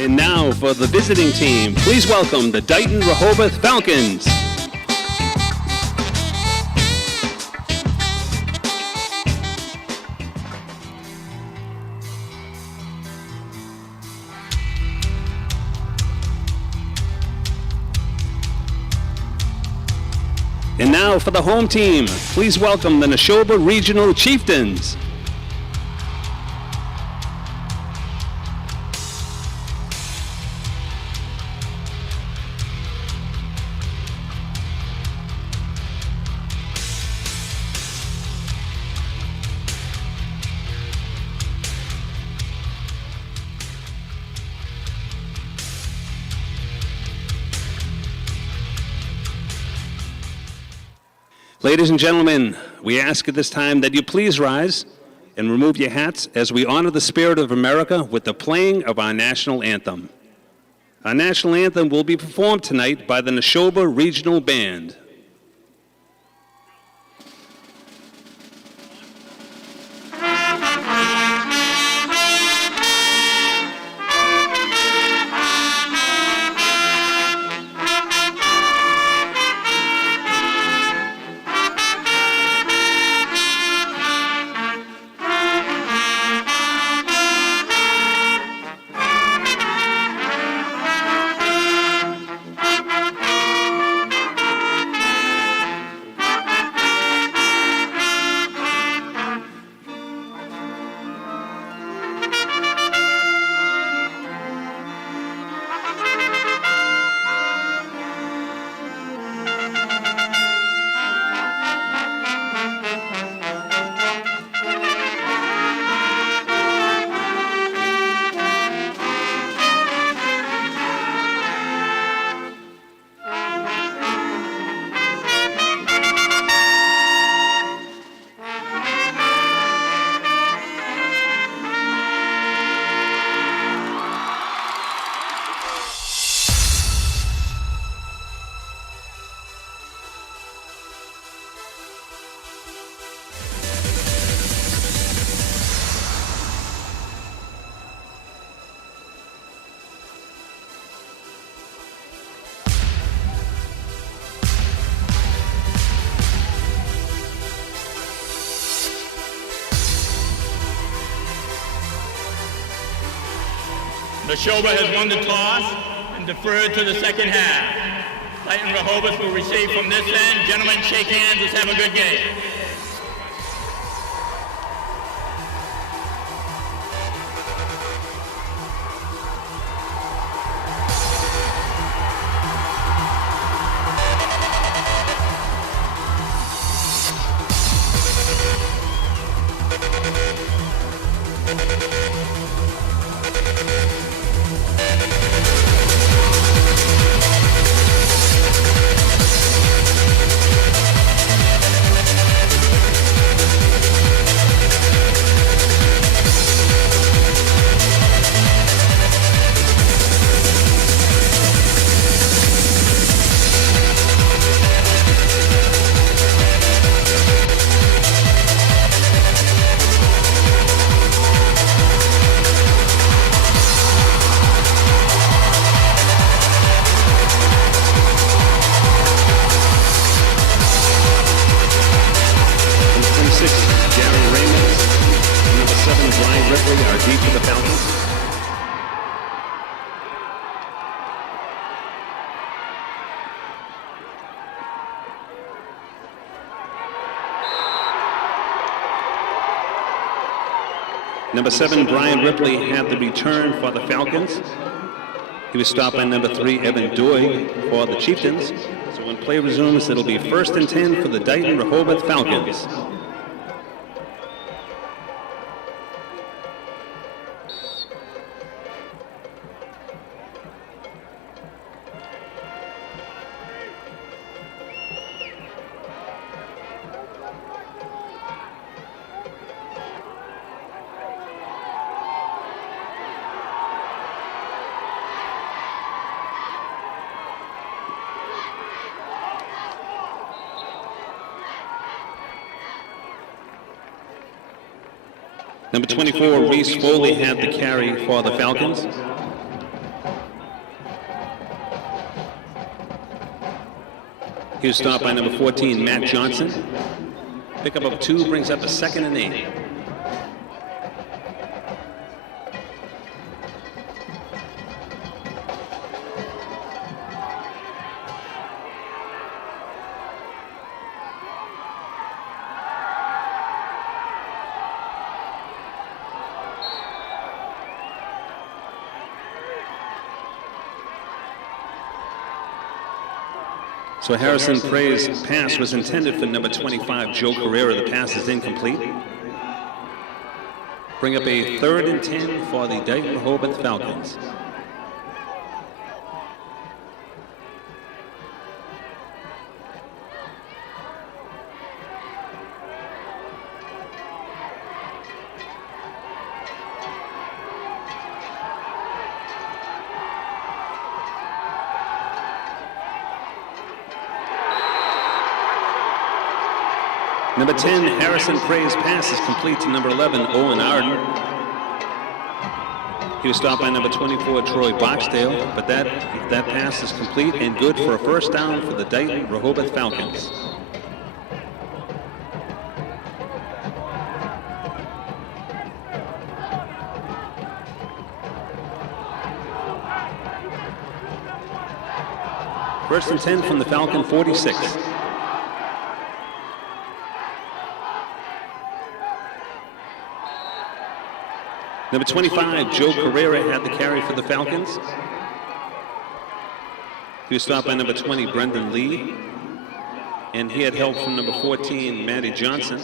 And now for the visiting team, please welcome the Dighton-Rohoboth Falcons. And now for the home team, please welcome the Nashoba Regional Chieftains. Ladies and gentlemen, we ask at this time that you please rise and remove your hats as we honor the spirit of America with the playing of our national anthem. Our national anthem will be performed tonight by the Nashoba Regional Band. Nashoba has won the toss and deferred to the second half. Dighton-Rohoboth will receive from this end. Gentlemen, shake hands. Let's have a good game. Number 7, Brian Ripley, had the return for the Falcons. He was stopped by number 3, Evan Doy, for the Chieftains. So when play resumes, it'll be 1st and 10 for the Dighton-Rohoboth Falcons. Number 24, Reese Foley, had the carry for the Falcons. He was stopped by number 14, Matt Johnson. Pickup of 2 brings up a 2nd and 8. So Harrison Prey's pass was intended for number 25, Joe Carrera. The pass is incomplete. Bring up a 3rd and 10 for the Dighton-Rohoboth Falcons. Number 10, Harrison Prey's pass is complete to number 11, Owen Arden. He was stopped by number 24, Troy Boxdale, but that pass is complete and good for a 1st down for the Dighton-Rohoboth Falcons. First and 10 from the Falcon 46. Number 25, Joe Carrera had the carry for the Falcons. He was stopped by number 20, Brendan Lee. And he had help from number 14, Matty Johnson.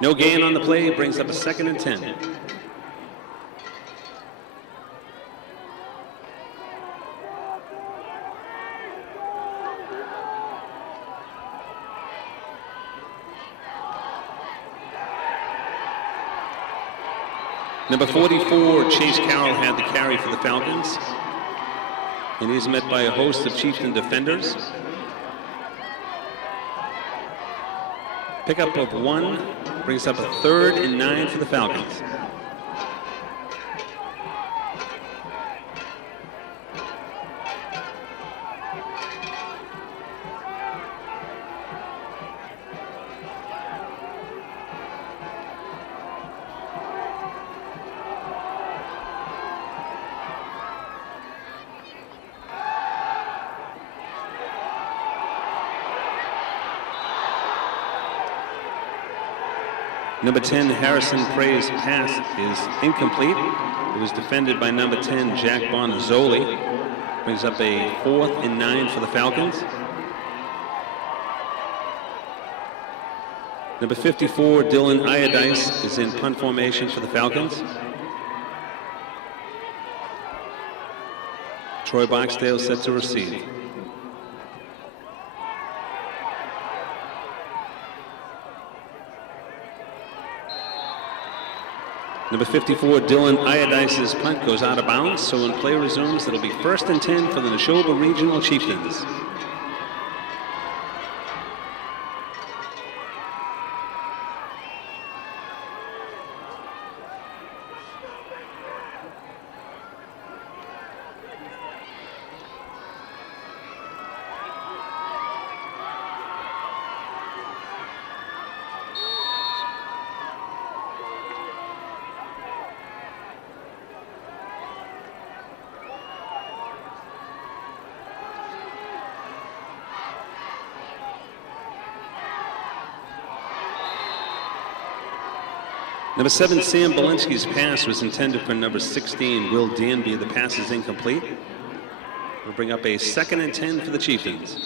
No gain on the play, brings up a 2nd and 10. Number 44, Chase Carroll had the carry for the Falcons. And he's met by a host of Chieftain defenders. Pickup of 1 brings up a 3rd and 9 for the Falcons. Number 10, Harrison Prey's pass is incomplete. It was defended by number 10, Jack Bonazzoli. Brings up a 4th and 9 for the Falcons. Number 54, Dylan Iodice is in punt formation for the Falcons. Troy Boxdale set to receive. Number 54, Dylan Iodice's punt goes out of bounds, so when play resumes, it'll be 1st and 10 for the Nashoba Regional Chieftains. Number 7, Sam Belinsky's pass was intended for number 16, Will Danby. The pass is incomplete. We'll bring up a 2nd and 10 for the Chieftains.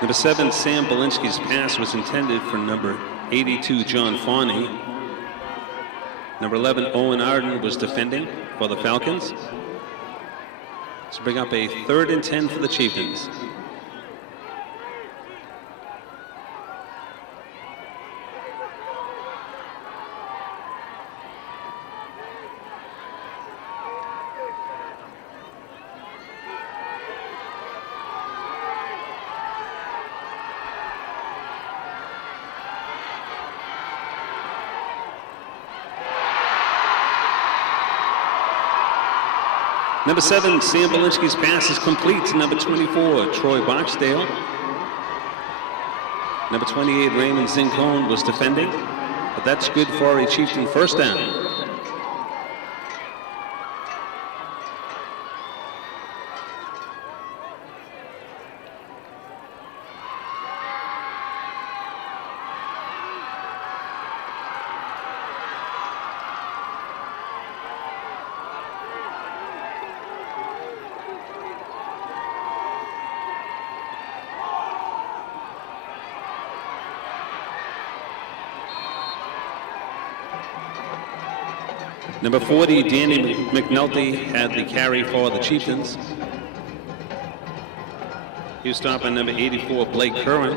Number 7, Sam Belinsky's pass was intended for number 82, John Fawney. Number 11, Owen Arden was defending for the Falcons. So bring up a 3rd and 10 for the Chieftains. Number 7, Sam Belinsky's pass is complete to number 24, Troy Boxdale. Number 28, Raymond Zincone was defending, but that's good for a Chieftain first down. Number 40, Danny McNulty had the carry for the Chieftains. He was stopped by number 84, Blake Curran.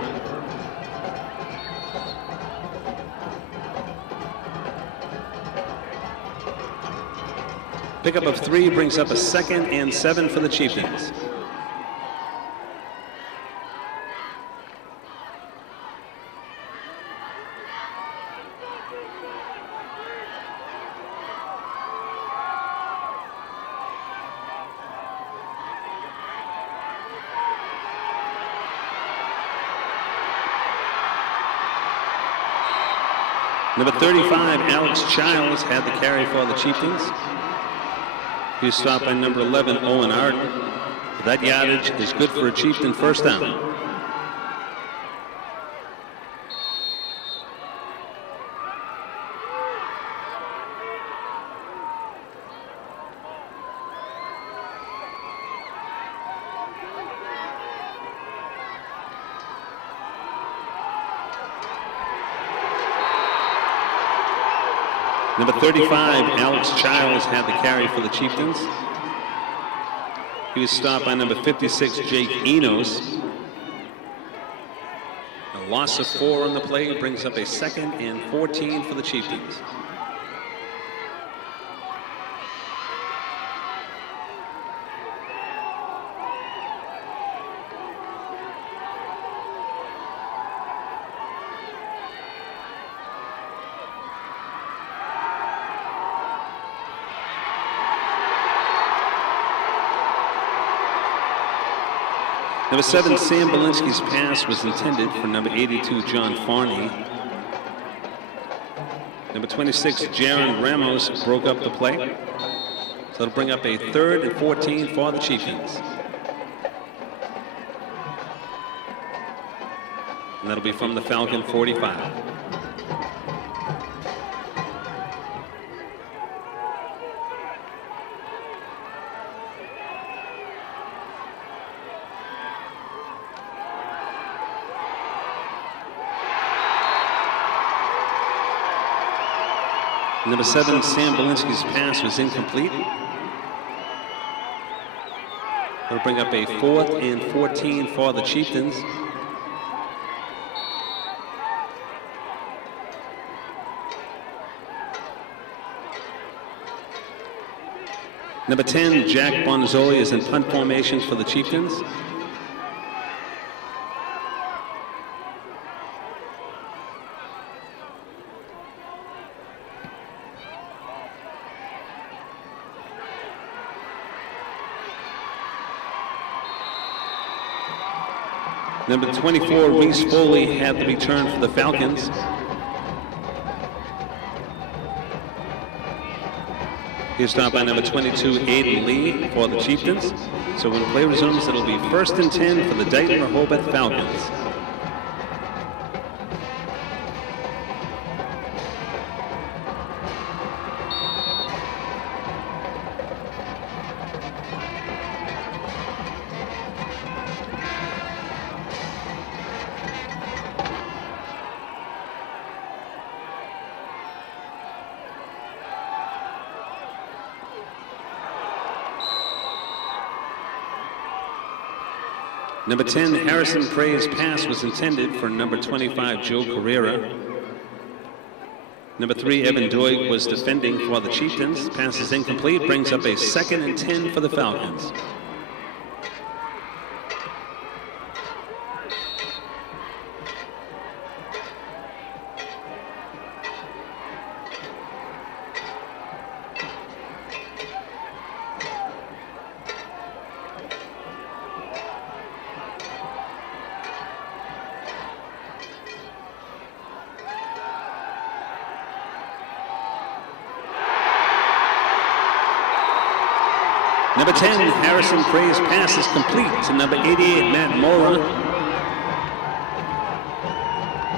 Pickup of 3 brings up a 2nd and 7 for the Chieftains. Number 35, Alex Childs had the carry for the Chieftains. He was stopped by number 11, Owen Arden. That yardage is good for a Chieftain first down. Number 35, Alex Childs had the carry for the Chieftains. He was stopped by number 56, Jake Enos. A loss of 4 on the play brings up a 2nd and 14 for the Chieftains. Number 7, Sam Belinsky's pass was intended for number 82, John Farney. Number 26, Jaron Ramos broke up the play. So it'll bring up a 3rd and 14 for the Chieftains. And that'll be from the Falcon 45. Number 7, Sam Belinsky's pass was incomplete. That'll bring up a 4th and 14 for the Chieftains. Number 10, Jack Bonzoli is in punt formation for the Chieftains. Number 24, Reese Foley had the return for the Falcons. He was stopped by number 22, Aiden Lee for the Chieftains. So when play resumes, it'll be 1st and 10 for the Dighton-Rohoboth Falcons. Number 10, Harrison Prey's pass was intended for number 25, Joe Carrera. Number 3, Evan Doig was defending for the Chieftains. Pass is incomplete, brings up a 2nd and 10 for the Falcons. Number 10, Harrison Pray's pass is complete to number 88, Matt Mora.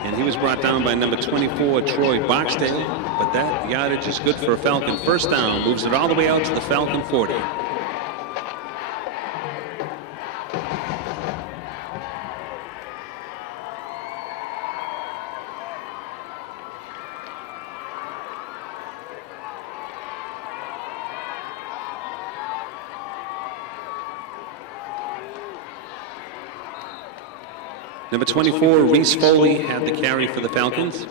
And he was brought down by number 24, Troy Boxdale. But that yardage is good for a Falcon first down. Moves it all the way out to the Falcon 40. Number 24, Reese Foley had the carry for the Falcons.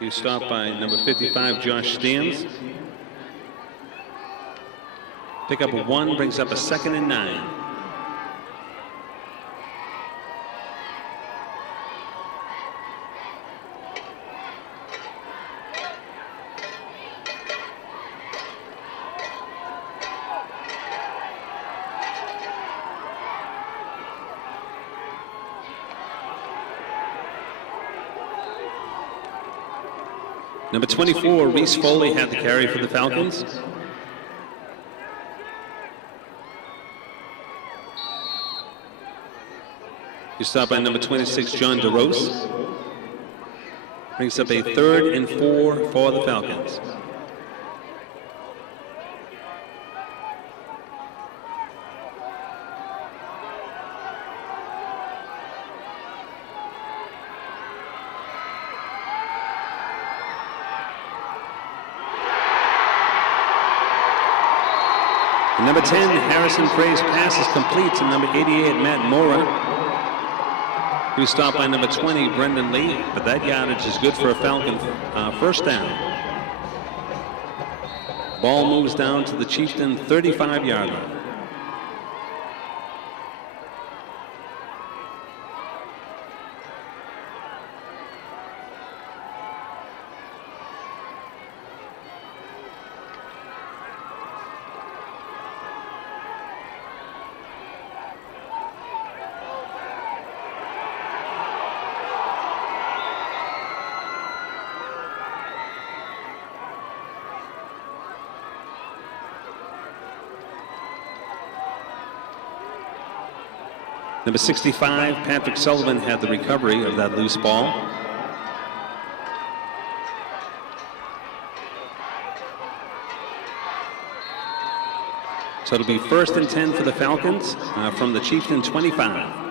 He was stopped by number 55, Josh Stams. Pickup of 1 brings up a 2nd and 9. Number 24, Reese Foley had the carry for the Falcons. He's stopped by number 26, John DeRose. Brings up a 3rd and 4 for the Falcons. Number 10, Harrison Pray's pass is complete to number 88, Matt Mora. He was stopped by number 20, Brendan Lee, but that yardage is good for a Falcon first down. Ball moves down to the Chieftain 35-yard line. Number 65, Patrick Sullivan had the recovery of that loose ball. So it'll be 1st and 10 for the Falcons from the Chieftain 25.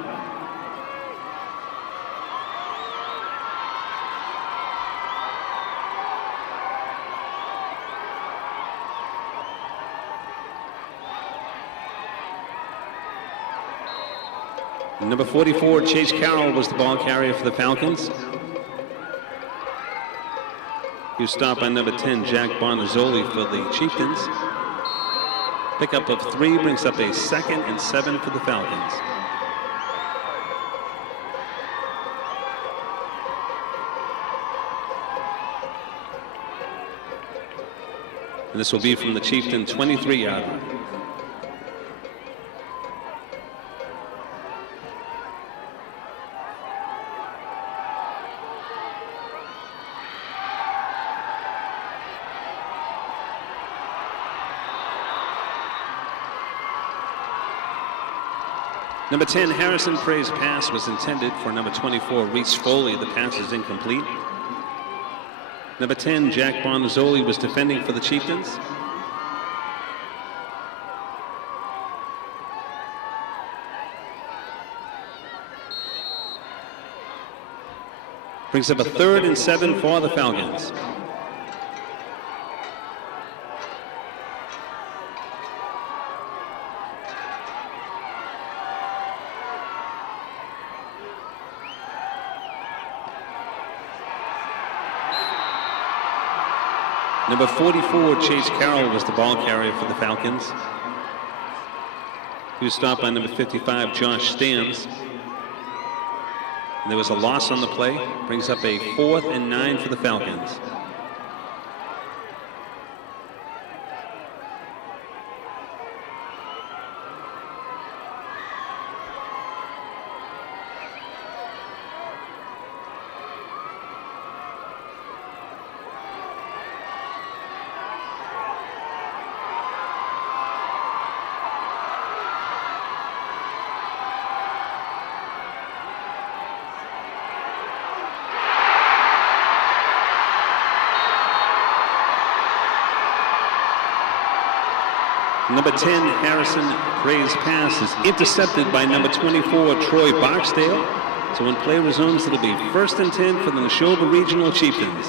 Number 44, Chase Carroll was the ball carrier for the Falcons. He was stopped by number 10, Jack Bonazzoli for the Chieftains. Pickup of 3 brings up a 2nd and 7 for the Falcons. And this will be from the Chieftain 23-yard line. Number 10, Harrison Pray's pass was intended for number 24, Reese Foley. The pass is incomplete. Number 10, Jack Bonazzoli was defending for the Chieftains. Brings up a 3rd and 7 for the Falcons. Number 44, Chase Carroll was the ball carrier for the Falcons. He was stopped by number 55, Josh Stams. And there was a loss on the play. Brings up a 4th and 9 for the Falcons. Number 10, Harrison Pray's pass is intercepted by number 24, Troy Barksdale. So when play resumes, it'll be 1st and 10 for the Nashoba Regional Chieftains.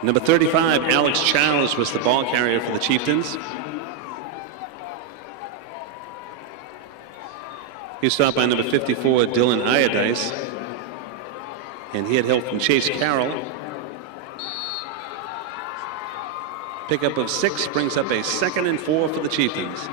Number 35, Alex Childs, was the ball carrier for the Chieftains. He was stopped by number 54, Dylan Iodice, and he had help from Chase Carroll. Pickup of 6 brings up a 2nd and 4 for the Chieftains.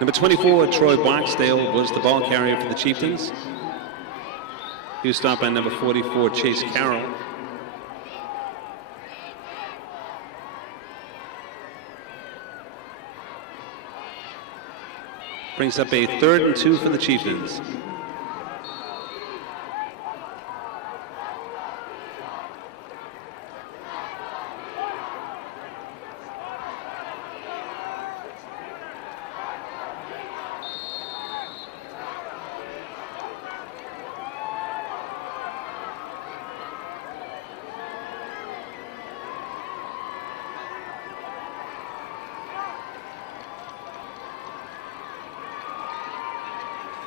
Number 24, Troy Barksdale, was the ball carrier for the Chieftains. He was stopped by number 44, Chase Carroll. Brings up a 3rd and 2 for the Chieftains.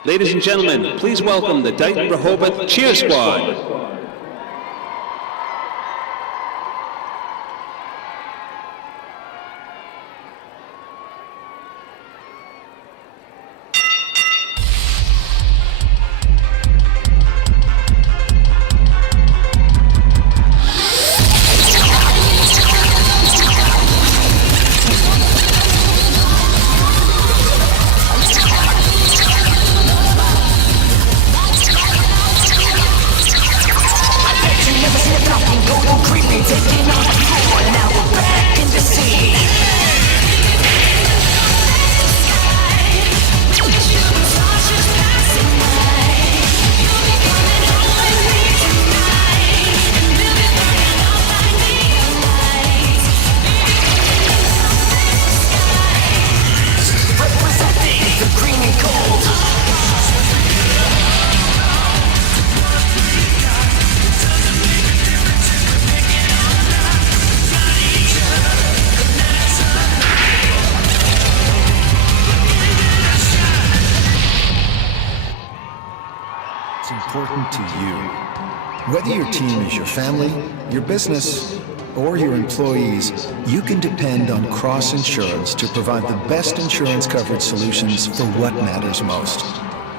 Ladies and gentlemen, please welcome the Dighton-Rohoboth Cheer Squad. To you. Whether your team is your family, your business, or your employees, you can depend on Cross Insurance to provide the best insurance coverage solutions for what matters most.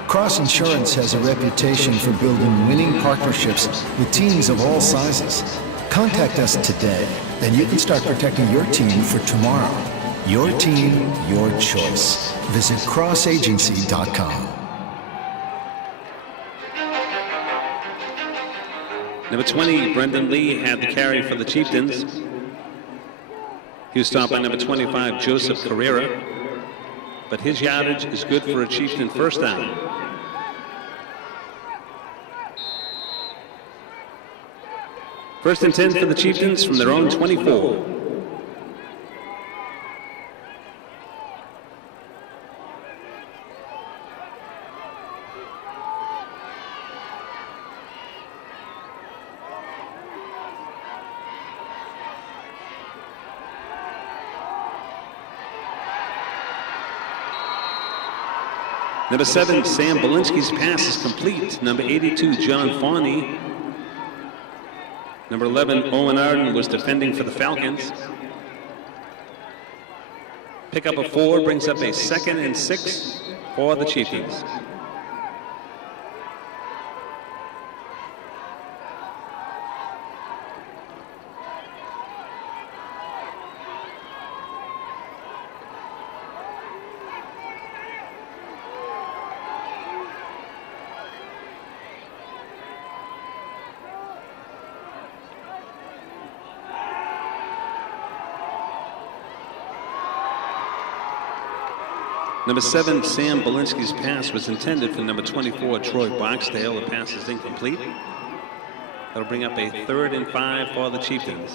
Cross Insurance has a reputation for building winning partnerships with teams of all sizes. Contact us today, and you can start protecting your team for tomorrow. Your team, your choice. Visit crossagency.com. Number 20, Brendan Lee, had the carry for the Chieftains. He was stopped by number 25, Joseph Carrera, but his yardage is good for a Chieftain first down. First and 10 for the Chieftains from their own 24. Number 7, Sam Belinsky's pass is complete. Number 82, John Fawney. Number 11, Owen Arden, was defending for the Falcons. Pickup of 4 brings up a 2nd and 6 for the Chieftains. Number 7, Sam Belinsky's pass was intended for number 24, Troy Boxdale. The pass is incomplete. That'll bring up a 3rd and 5 for the Chieftains.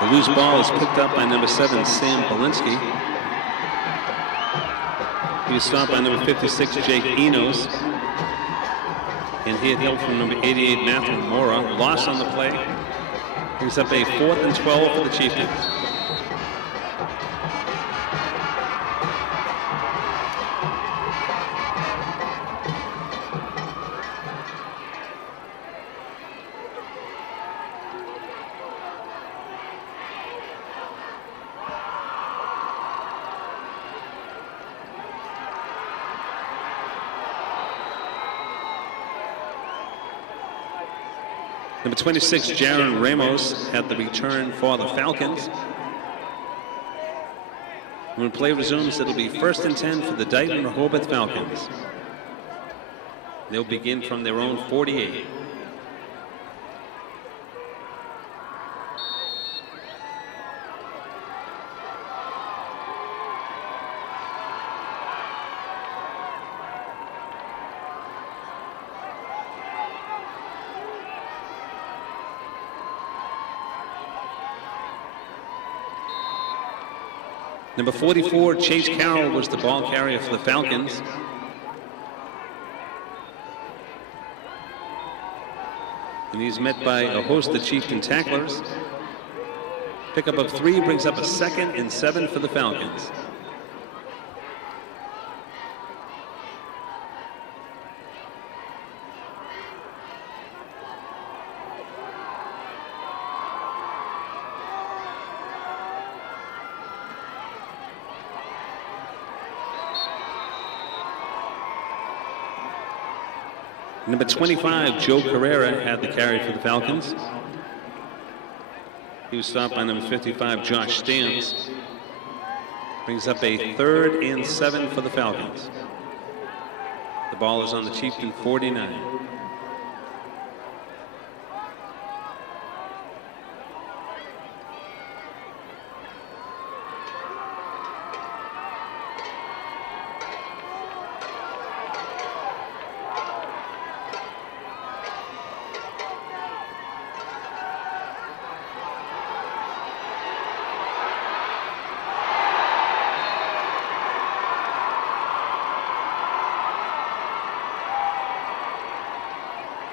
The loose ball is picked up by number 7, Sam Belinsky. He was stopped by number 56, Jake Enos. And he had help from number 88, Matthew Mora. Loss on the play. Brings up a 4th and 12 for the Chieftains. Number 26, Jaron Ramos, had the return for the Falcons. When play resumes, it'll be 1st and 10 for the Dighton-Rohoboth Falcons. They'll begin from their own 48. Number 44, Chase Carroll, was the ball carrier for the Falcons. And he's met by a host of Chieftain tacklers. Pickup of 3 brings up a 2nd and 7 for the Falcons. Number 25, Joe Carrera, had the carry for the Falcons. He was stopped by number 55, Josh Stans. Brings up a 3rd and 7 for the Falcons. The ball is on the Chieftain 49.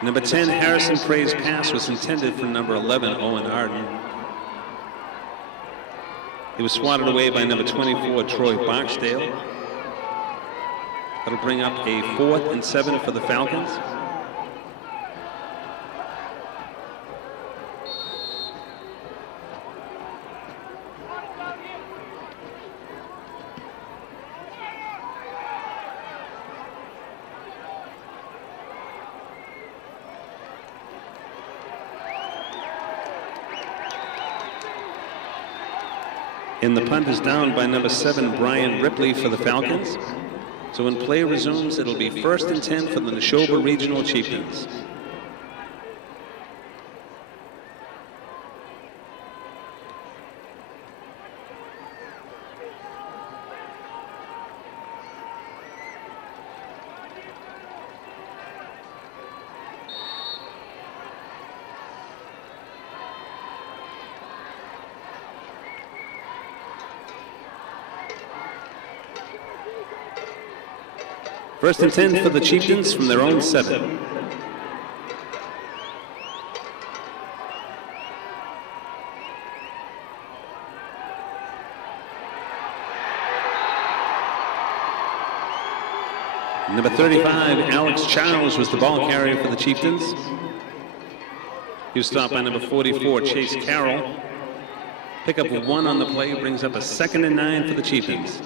Number 10, Harrison Pray's pass was intended for number 11, Owen Arden. It was swatted away by number 24, Troy Boxdale. That'll bring up a 4th and 7 for the Falcons. And the punt is down by number 7, Brian Ripley, for the Falcons. So when play resumes, it'll be 1st and 10 for the Nashoba Regional Chieftains. First and 10 for the Chieftains from their own 7. Number 35, Alex Charles, was the ball carrier for the Chieftains. He was stopped by number 44, Chase Carroll. Pick up 1 on the play, brings up a 2nd and 9 for the Chieftains.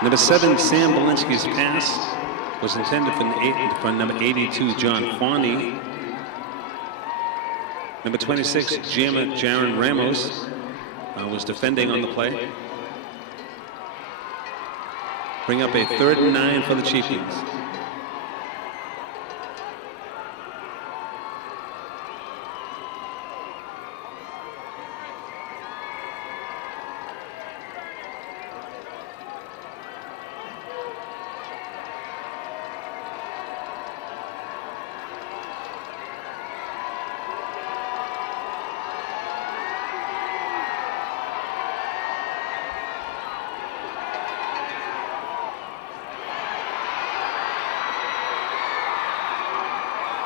Number 7, Sam Belinsky's pass was intended for number 82, John Fawney. Number 26, Jaron Ramos was defending on the play. Bring up a 3rd and 9 for the Chieftains.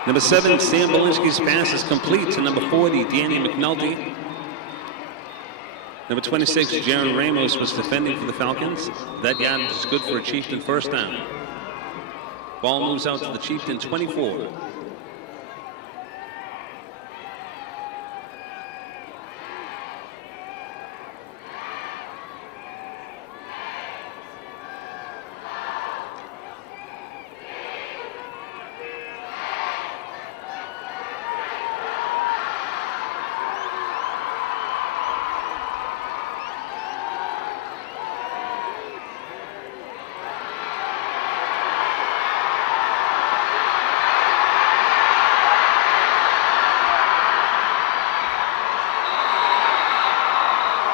Number 7, Sam Belinsky's pass is complete to number 40, Danny McNulty. Number 26, Jaron Ramos was defending for the Falcons. That yardage is good for a Chieftain first down. Ball moves out to the Chieftain 24.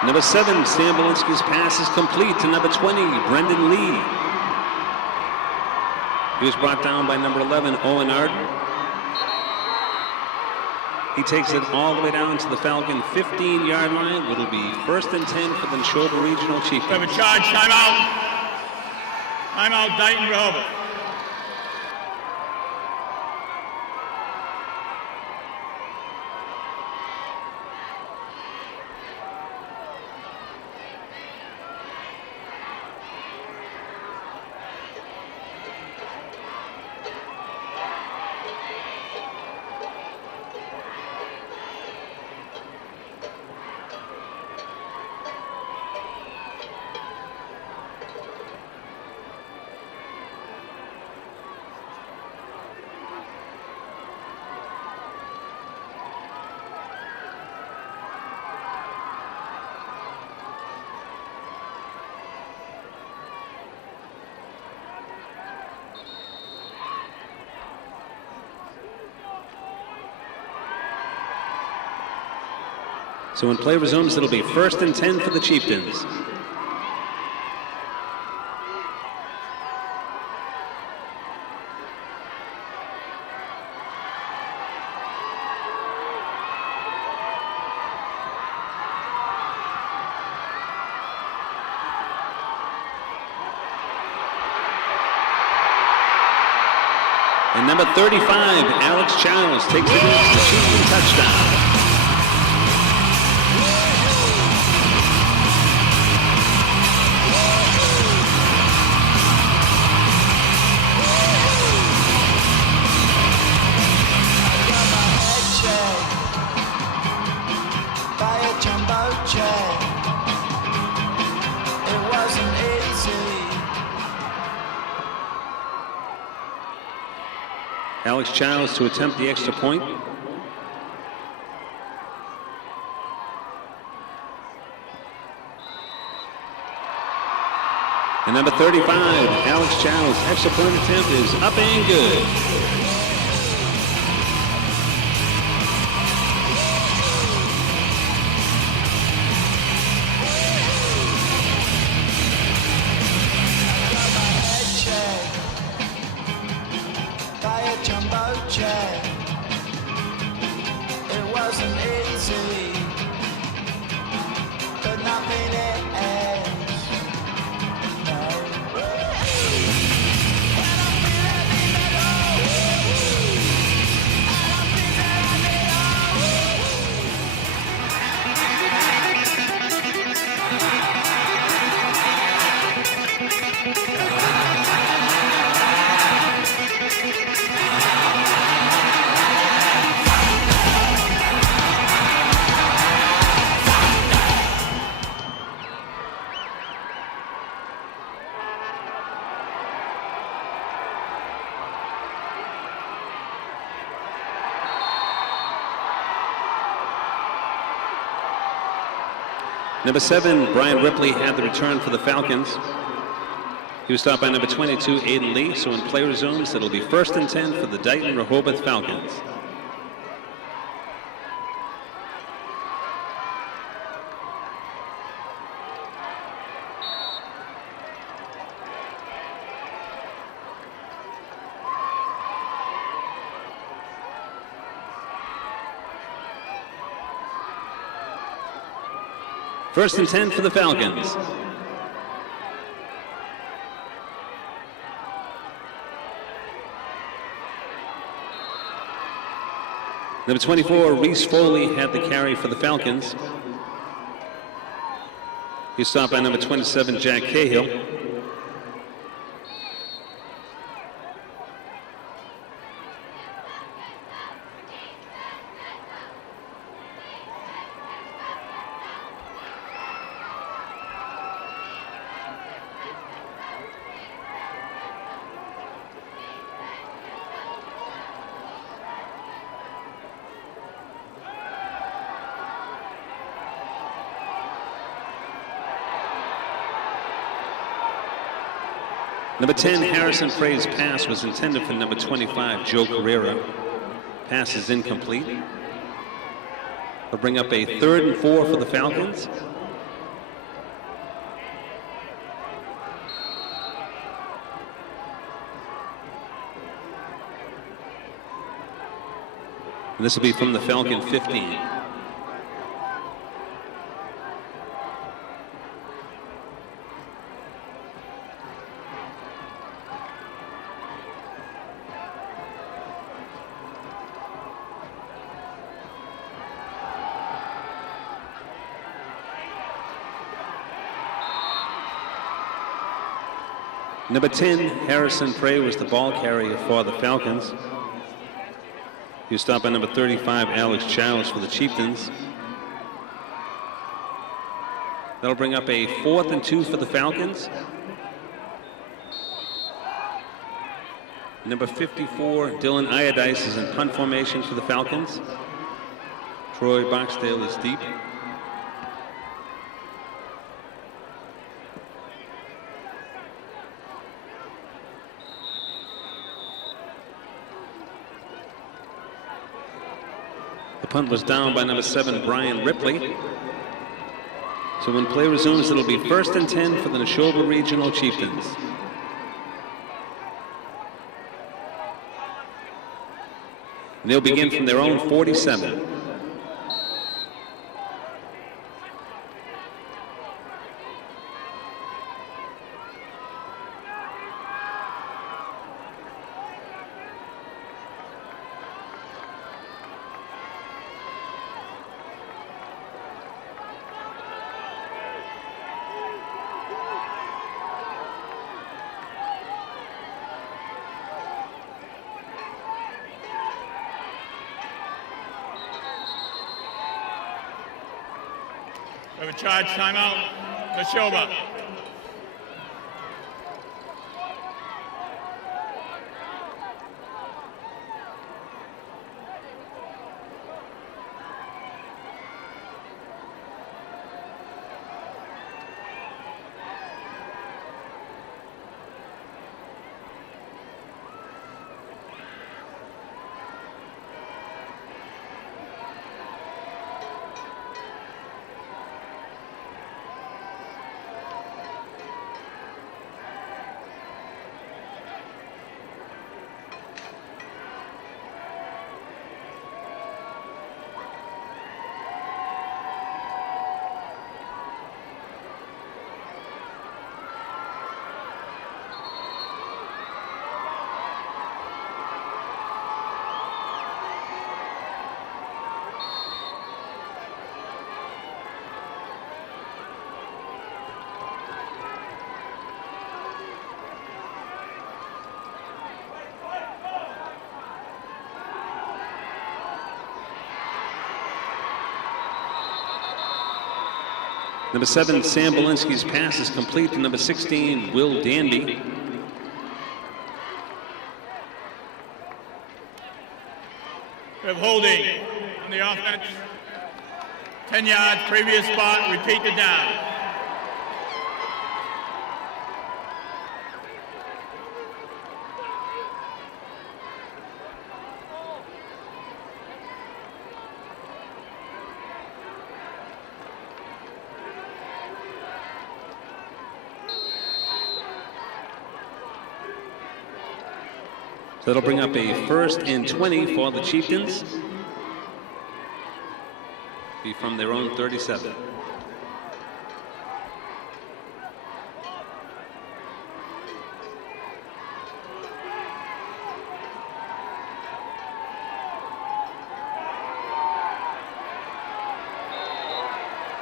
Number 7, Sam Belinsky's pass is complete to number 20, Brendan Lee. He was brought down by number 11, Owen Arden. He takes it all the way down to the Falcon 15-yard line. It'll be 1st and 10 for the Nashoba Regional Chieftains. We have a charge, timeout. Timeout, Dighton-Rohoboth. So when play resumes, it'll be 1st and 10 for the Chieftains. And number 35, Alex Childs, takes it in for the Chieftain touchdown. Alex Childs to attempt the extra point. And number 35, Alex Chow's extra point attempt is up and good. It wasn't easy, but nothing else. Number 7, Brian Ripley had the return for the Falcons. He was stopped by number 22, Aiden Lee. So when play resumes, it'll be 1st and 10 for the Dighton-Rohoboth Falcons. First and 10 for the Falcons. Number 24, Reese Foley had the carry for the Falcons. He's stopped by number 27, Jack Cahill. Number 10, Harrison Frey's pass was intended for number 25, Joe Carrera. Pass is incomplete. They'll bring up a 3rd and 4 for the Falcons. And this will be from the Falcon 15. Number 10, Harrison Frey was the ball carrier for the Falcons. He was stopped by number 35, Alex Childs for the Chieftains. That'll bring up a 4th and 2 for the Falcons. Number 54, Dylan Iodice is in punt formation for the Falcons. Troy Boxdale is deep. The punt was down by number 7, Brian Ripley. So when play resumes, it'll be 1st and 10 for the Nashoba Regional Chieftains. And they'll begin from their own 47. We have a charge timeout. Nashoba. Number 7, Sam Belinsky's pass is complete to number 16, Will Danby. We have holding on the offense. 10 yards, previous spot, repeat the down. That'll bring up a 1st and 20 for the Chieftains. Be from their own 37.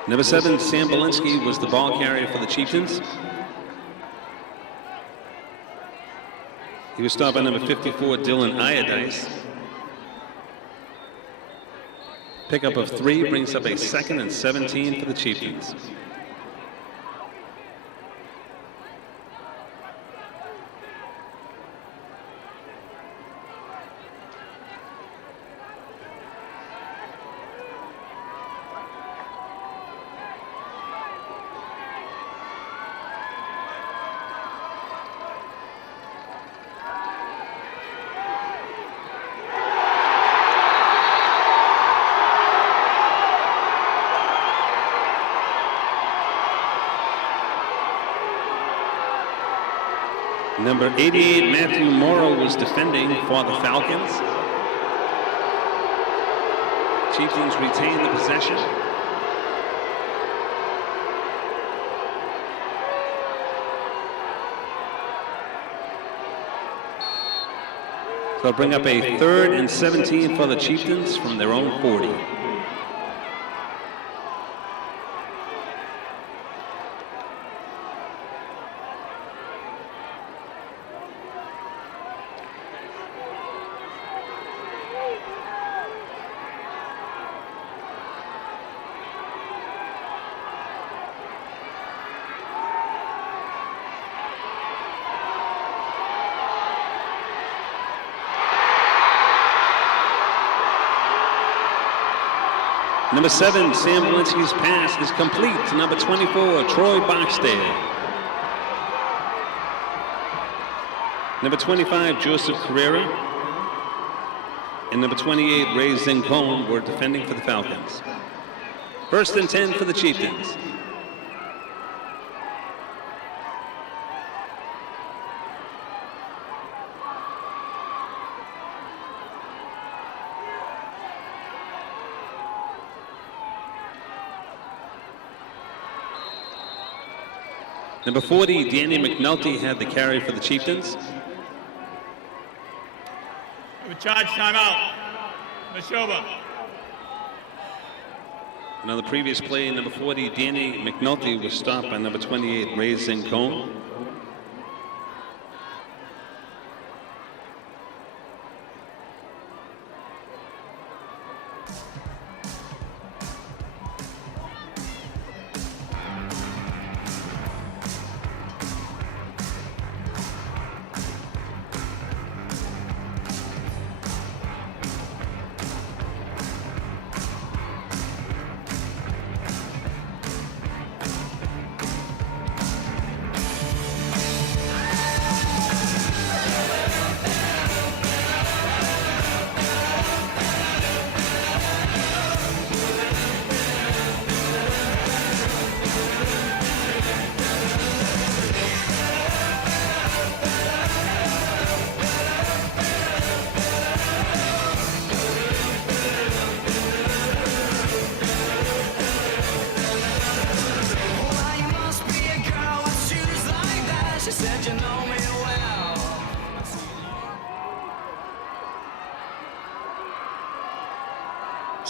Number 7, Sam Belinsky was the ball carrier for the Chieftains. He was stopped by number 54, Dylan Iodice. Pickup of 3 brings up a 2nd and 17 for the Chieftains. Number 88, Matthew Morrow, was defending for the Falcons. Chieftains retain the possession. So they'll bring up a 3rd and 17 for the Chieftains from their own 40. Number 7, Sam Belinsky's pass is complete to number 24, Troy Boxdale. Number 25, Joseph Carrera. And number 28, Ray Zincone, were defending for the Falcons. 1st and 10 for the Chieftains. Number 40, Danny McNulty, had the carry for the Chieftains. We have a charge timeout. Nashoba. Another previous play, number 40, Danny McNulty, was stopped by number 28, Ray Zincone.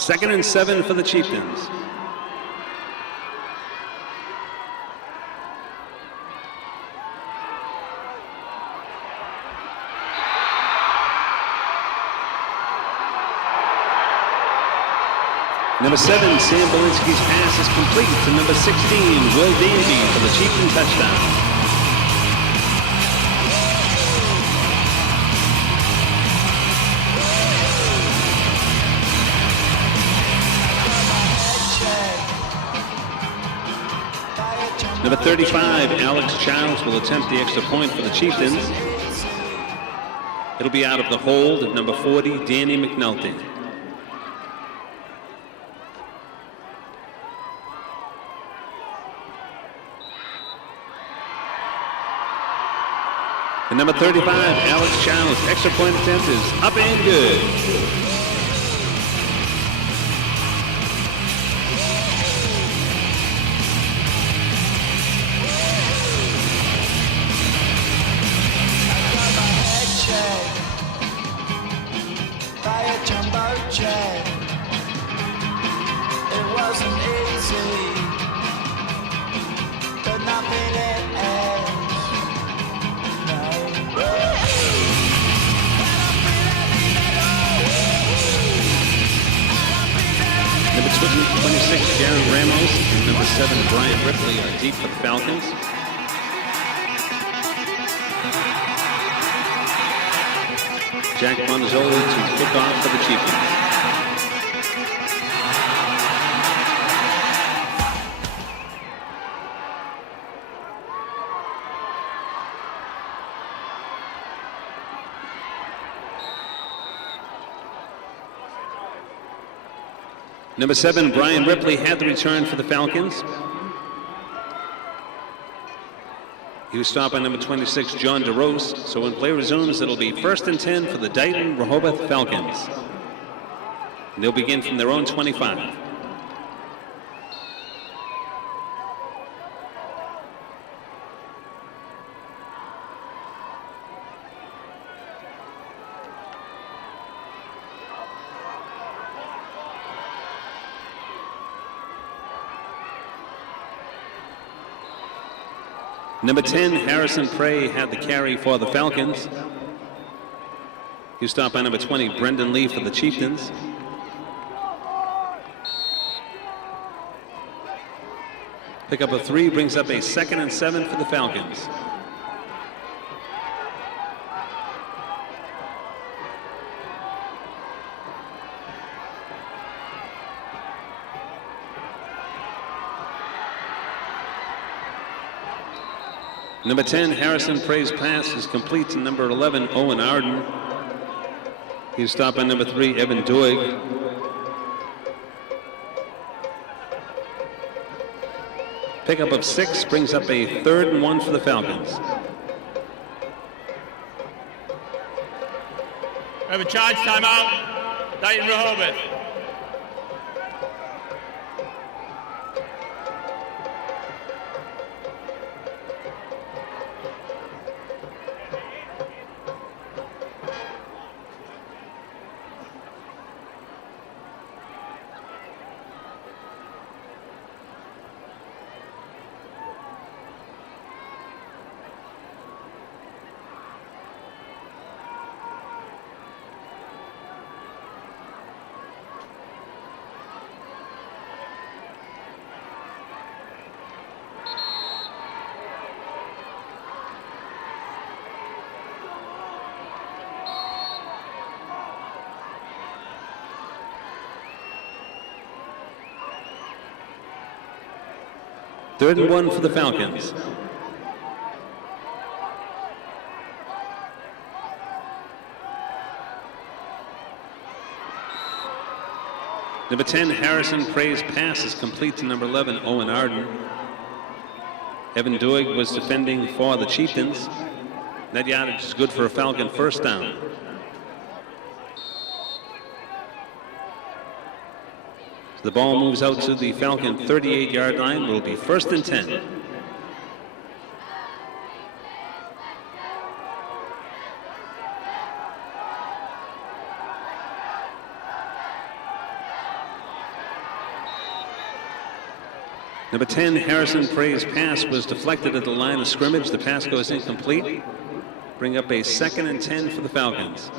Second and 7 for the Chieftains. Number 7, Sam Belinsky's pass is complete to number 16, Will Danby for the Chieftain touchdown. Number 35, Alex Childs will attempt the extra point for the Chieftains. It'll be out of the hold of number 40, Danny McNulty. And number 35, Alex Childs' extra point attempt is up and good. It wasn't easy, but nothing else. Number 26, Jared Ramos, and number 7, Brian Ripley are deep for the Falcons. Jack Bonzoli to kick off for the Chieftains. Number 7, Brian Ripley had the return for the Falcons. He was stopped by number 26, John DeRose. So when play resumes, it'll be 1st and 10 for the Dighton-Rohoboth Falcons. And they'll begin from their own 25. Number 10, Harrison Prey had the carry for the Falcons. He was stopped by number 20, Brendan Lee for the Chieftains. Pickup of 3 brings up a 2nd and 7 for the Falcons. Number 10, Harrison Prey's pass is complete to number 11, Owen Arden. He was stopped by number 3, Evan Doig. Pickup of 6 brings up a 3rd and 1 for the Falcons. We have a charge timeout, Dighton-Rohoboth. Third and 1 for the Falcons. Number 10, Harrison Prey's pass is complete to number 11, Owen Arden. Evan Doig was defending for the Chieftains. That yardage is good for a Falcon first down. The ball moves out to the Falcon 38-yard line. It will be 1st and 10. Number 10, Harrison Prey's pass was deflected at the line of scrimmage. The pass goes incomplete. Bring up a 2nd and 10 for the Falcons.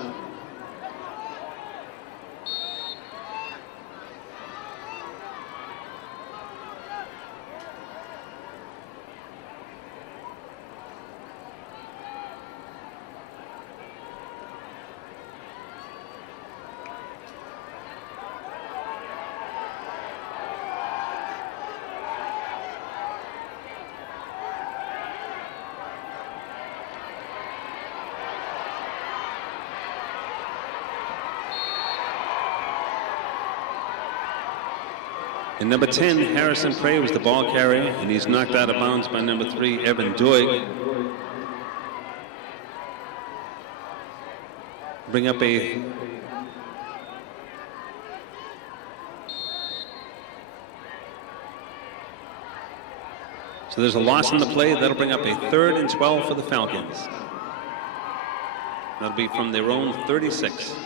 And number 10, Harrison Prey was the ball carrier, and he's knocked out of bounds by number 3, Evan Doig. Bring up a so there's a loss in the play. That'll bring up a 3rd and 12 for the Falcons. That'll be from their own 36.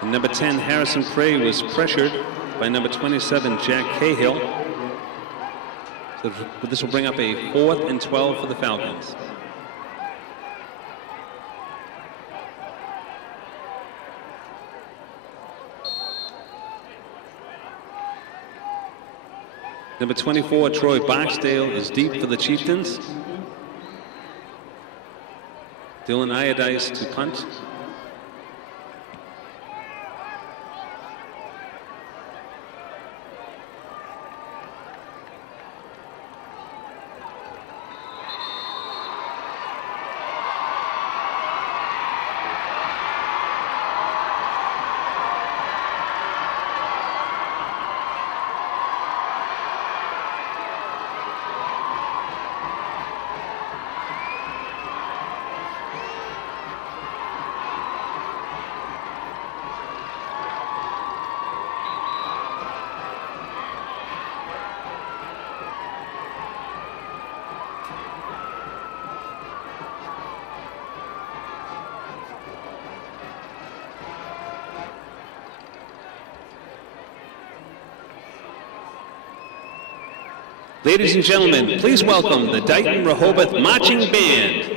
And number 10, Harrison Prey, was pressured by number 27, Jack Cahill. So this will bring up a 4th and 12 for the Falcons. Number 24, Troy Barksdale, is deep for the Chieftains. Dylan Iodice to punt. Ladies and gentlemen, please welcome the Dighton-Rohoboth Marching Band.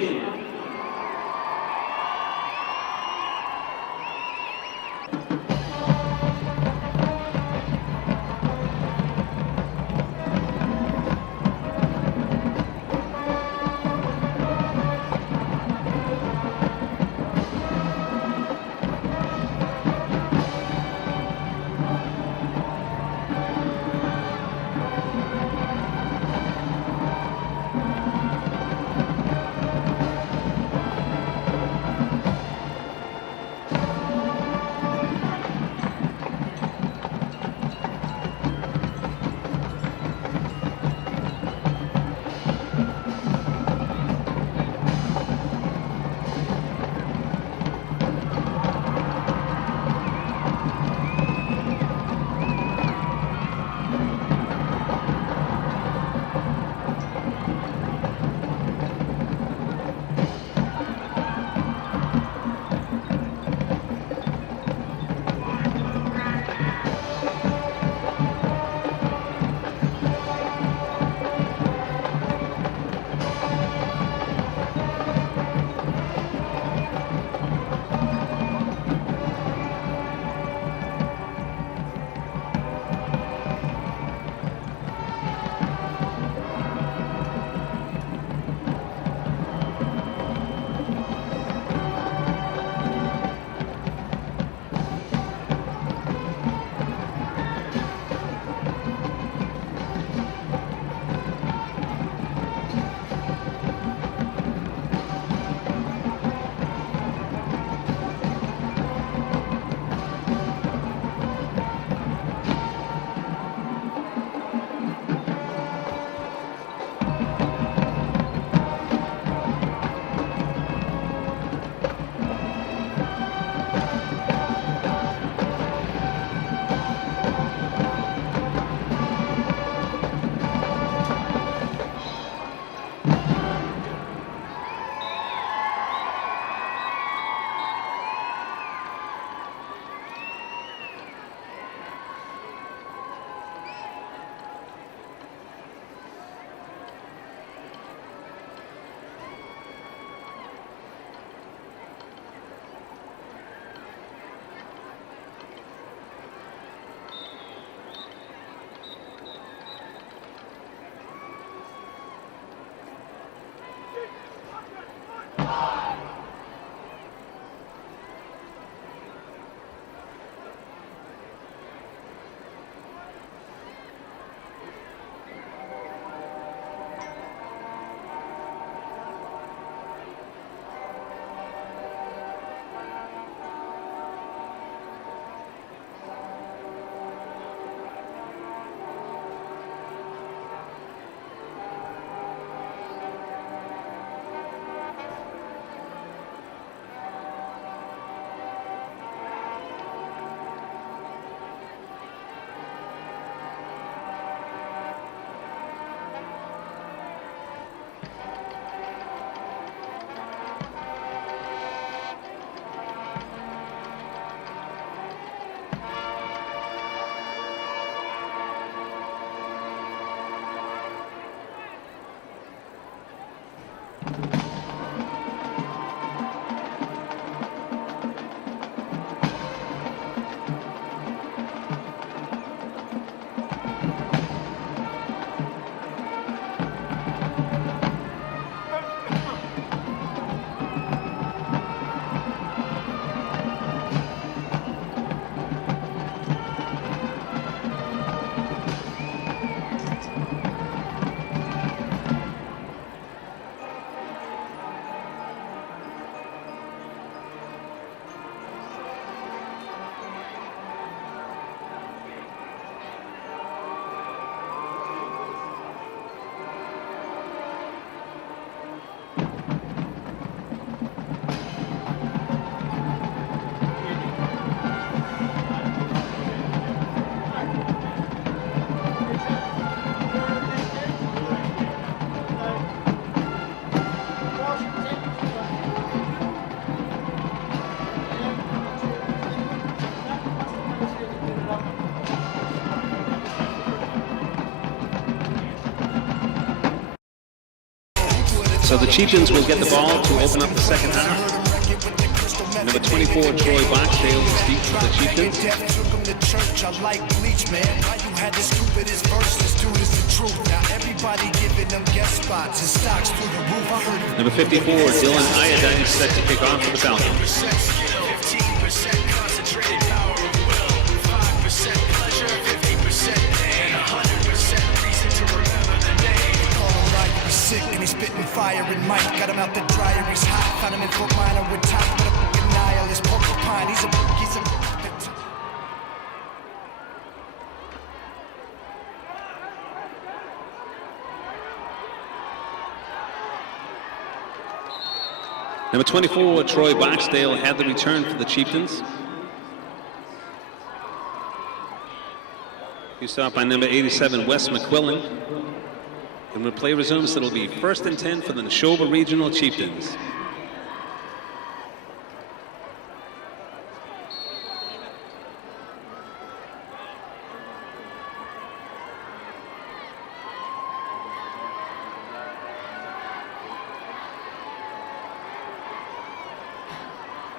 So the Chieftains will get the ball to open up the second half. Number 24, Troy Boxdale is deep for the Chieftains. Number 54, Dylan Iodine is set to kick off for the Falcons. Sick and he's spitting fire and Mike got him out the dryer, he's hot, found him in Fort Minor with top, but a fucking nihilist porcupine, he's a Number 24, Troy Boxdale had the return for the Chieftains. He stopped by number 87, Wes McQuillan. And when play resumes, it'll be 1st and 10 for the Nashoba Regional Chieftains.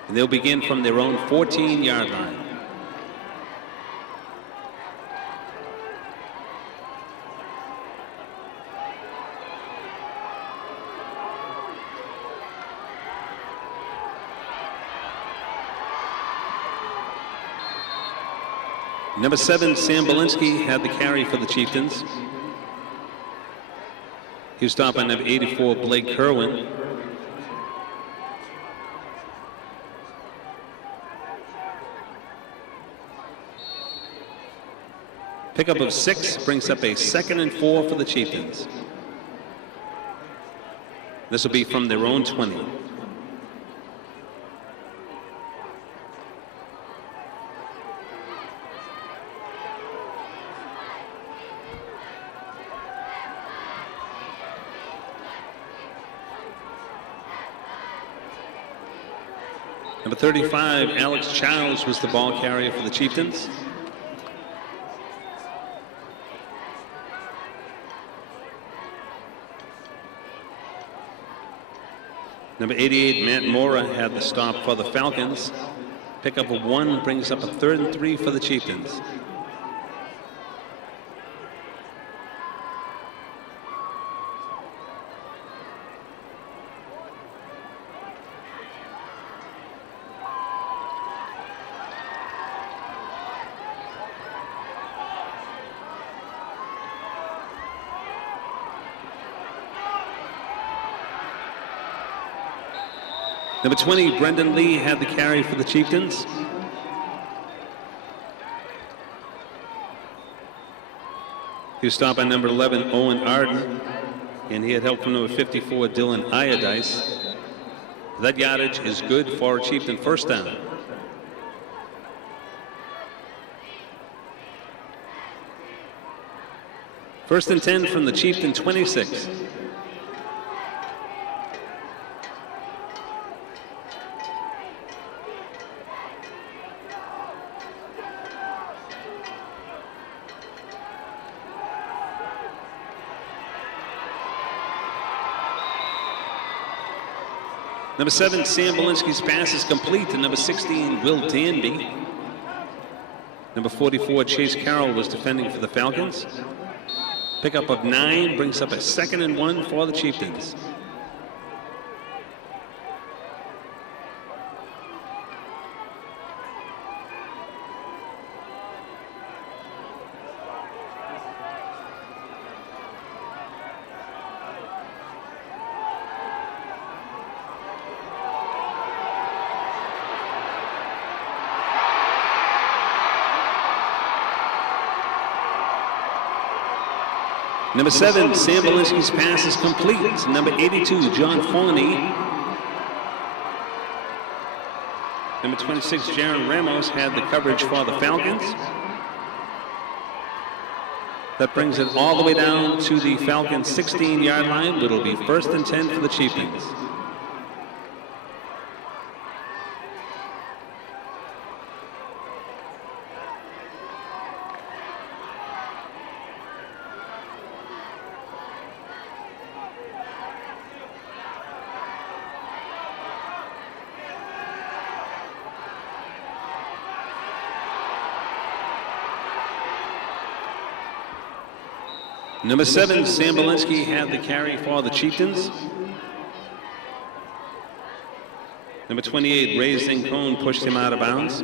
And they'll begin from their own 14-yard line. Number 7, Sam Belinsky had the carry for the Chieftains. He was stopped by number 84, Blake Kerwin. Pickup of 6 brings up a 2nd and 4 for the Chieftains. This will be from their own 20. Number 35, Alex Charles was the ball carrier for the Chieftains. Number 88, Matt Mora had the stop for the Falcons. Pickup of 1 brings up a 3rd and 3 for the Chieftains. Number 20, Brendan Lee had the carry for the Chieftains. He was stopped by number 11, Owen Arden, and he had help from number 54, Dylan Iodice. That yardage is good for a Chieftain first down. First and 10 from the Chieftain 26. Number 7, Sam Belinsky's pass is complete to number 16, Will Danby. Number 44, Chase Carroll was defending for the Falcons. Pickup of 9 brings up a 2nd and 1 for the Chieftains. Number 7, Sam Belinsky's pass is complete. Number 82, John Forney. Number 26, Jaron Ramos had the coverage for the Falcons. That brings it all the way down to the Falcons' 16-yard line. It'll be 1st and 10 for the Chieftains. Number 7, Sam Belinsky had the carry for the Chieftains. Number 28, Ray Zincone pushed him out of bounds.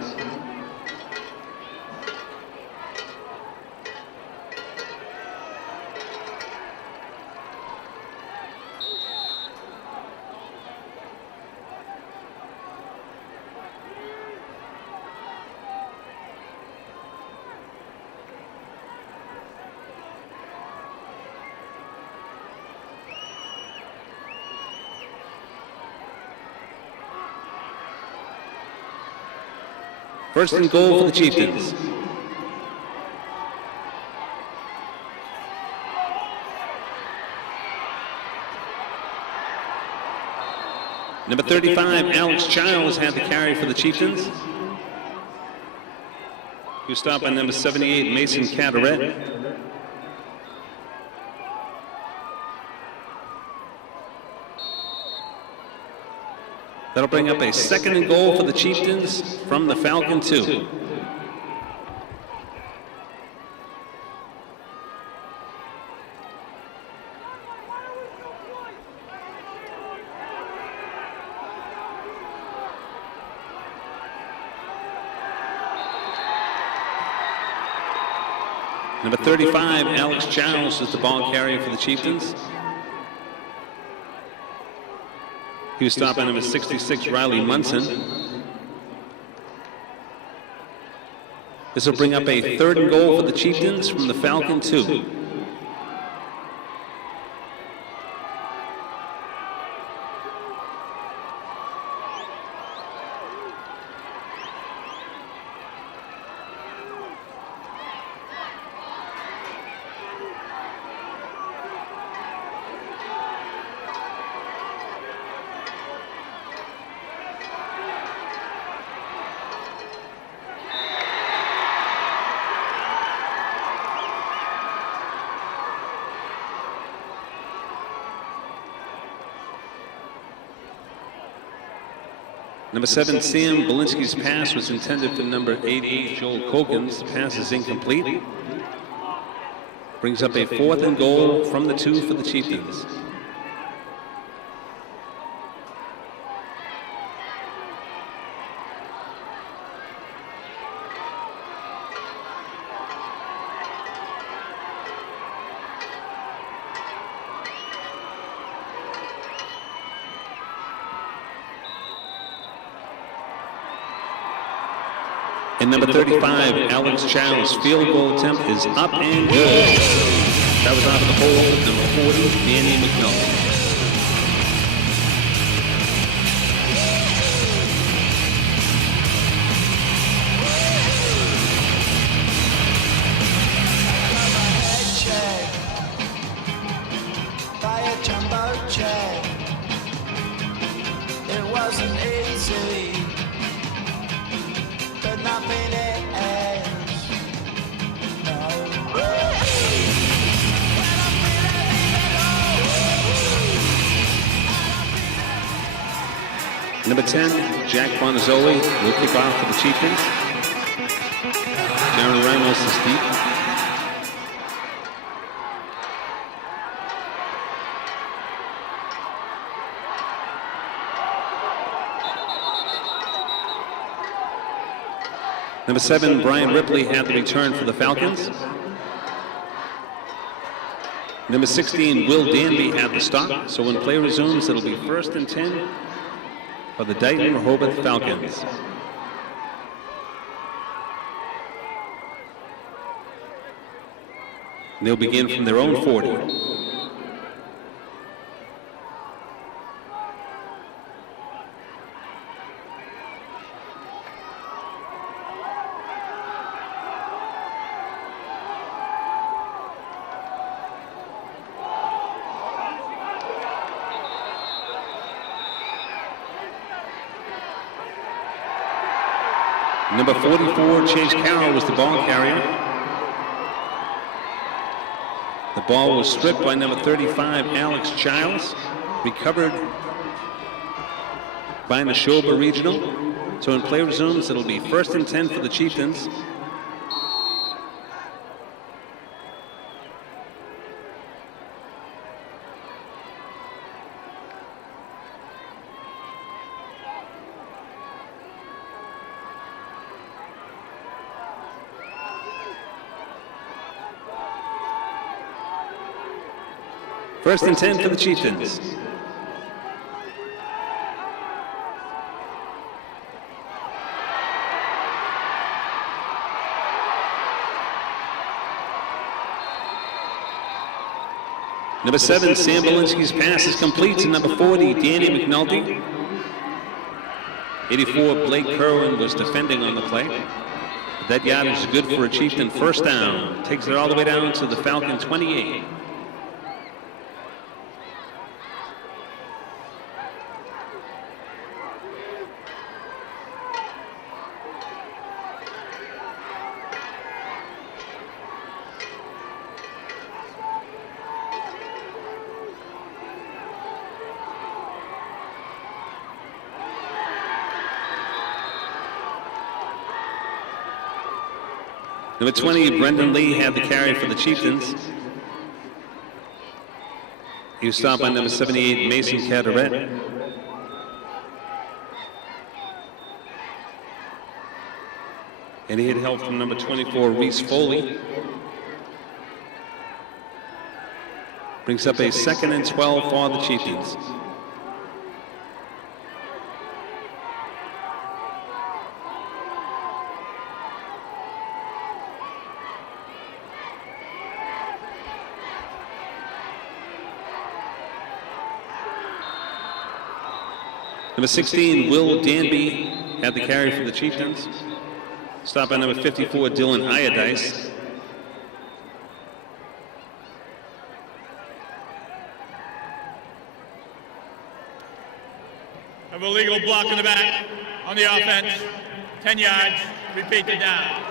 First and goal for the Chieftains. Number 35, Alex Childs had the carry for the Chieftains. He was stopped by number 78, Mason Carteret. That'll bring up a second and goal for the Chieftains from the Falcon 2. Number 35, Alex Childs is the ball carrier for the Chieftains. He was stopped by number 66, Riley Munson. This will bring up a third and goal for the Chieftains from the Falcon 2. Number 7, Sam Belinsky's pass was intended for number 88, Joel Kokens. The pass is incomplete. Brings up a fourth and goal from the 2 for the Chieftains. And number 35, Alex Child's field goal attempt is up and good. That was off the hole with number 40, Danny McNulty. By a jumbo jet, it wasn't easy, but nothing else. No. Number 10, Jack Bonazzoli will kick off for the Chieftains. Darren Ramos is deep. Number 7, Brian Ripley had the return for the Falcons. Number 16, Will Danby had the stop. So when play resumes, it'll be 1st and 10 for the Dighton-Rohoboth Falcons. They'll begin from their own 40. Number 44, Chase Carroll was the ball carrier. The ball was stripped by number 35, Alex Childs, recovered by Nashoba Regional. So when play resumes, it'll be 1st and 10 for the Chieftains. First and 10 for the Chieftains. Number 7, Sam Belinsky's pass is complete to number 40, Danny McNulty. 84, Blake Kerwin was defending on the play. That yardage is good for a Chieftain first down. Takes it all the way down to the Falcon 28. Number 20, Brendan Lee had the carry for the Chieftains. He was stopped by number 78, Mason Carteret. And he had help from number 24, Reese Foley. Brings up a 2nd and 12 for the Chieftains. Number 16, Will Danby had the carry for the Chieftains. Stopped by number 54, Dylan Iodice. Have a legal block in the back on the offense. 10 yards. Repeat the down.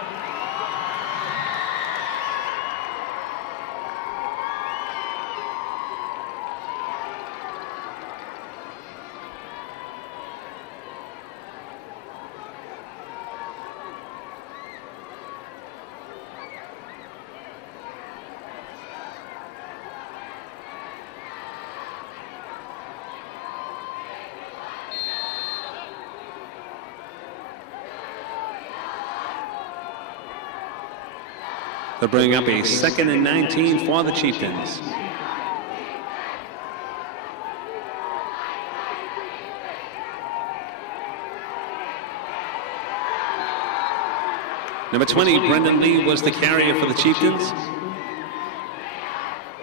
They'll bring up a 2nd and 19 for the Chieftains. Number 20, Brendan Lee was the carrier for the Chieftains.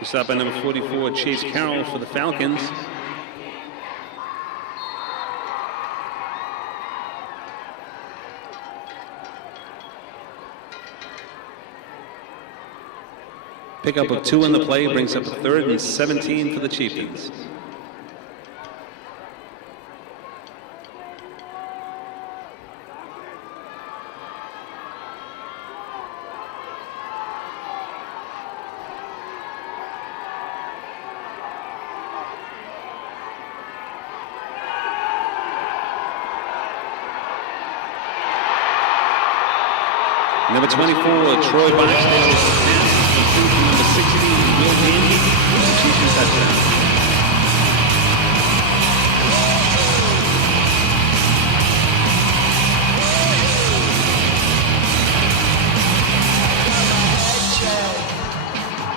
He stopped by number 44, Chase Carroll for the Falcons. Pickup of 2 in the play brings up a 3rd and 17 for the Chieftains. Number 24, Troy Barksdale. Number 16, Will Danby, Chieftains touchdown.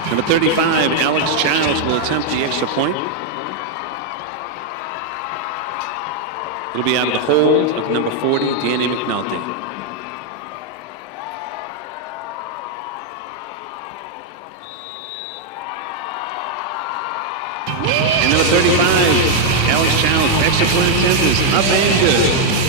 Number 35, Alex Childs will attempt the extra point. It'll be out of the hold of number 40, Danny McNulty. And number 35, Alex Childs, extra point attempt is up and good.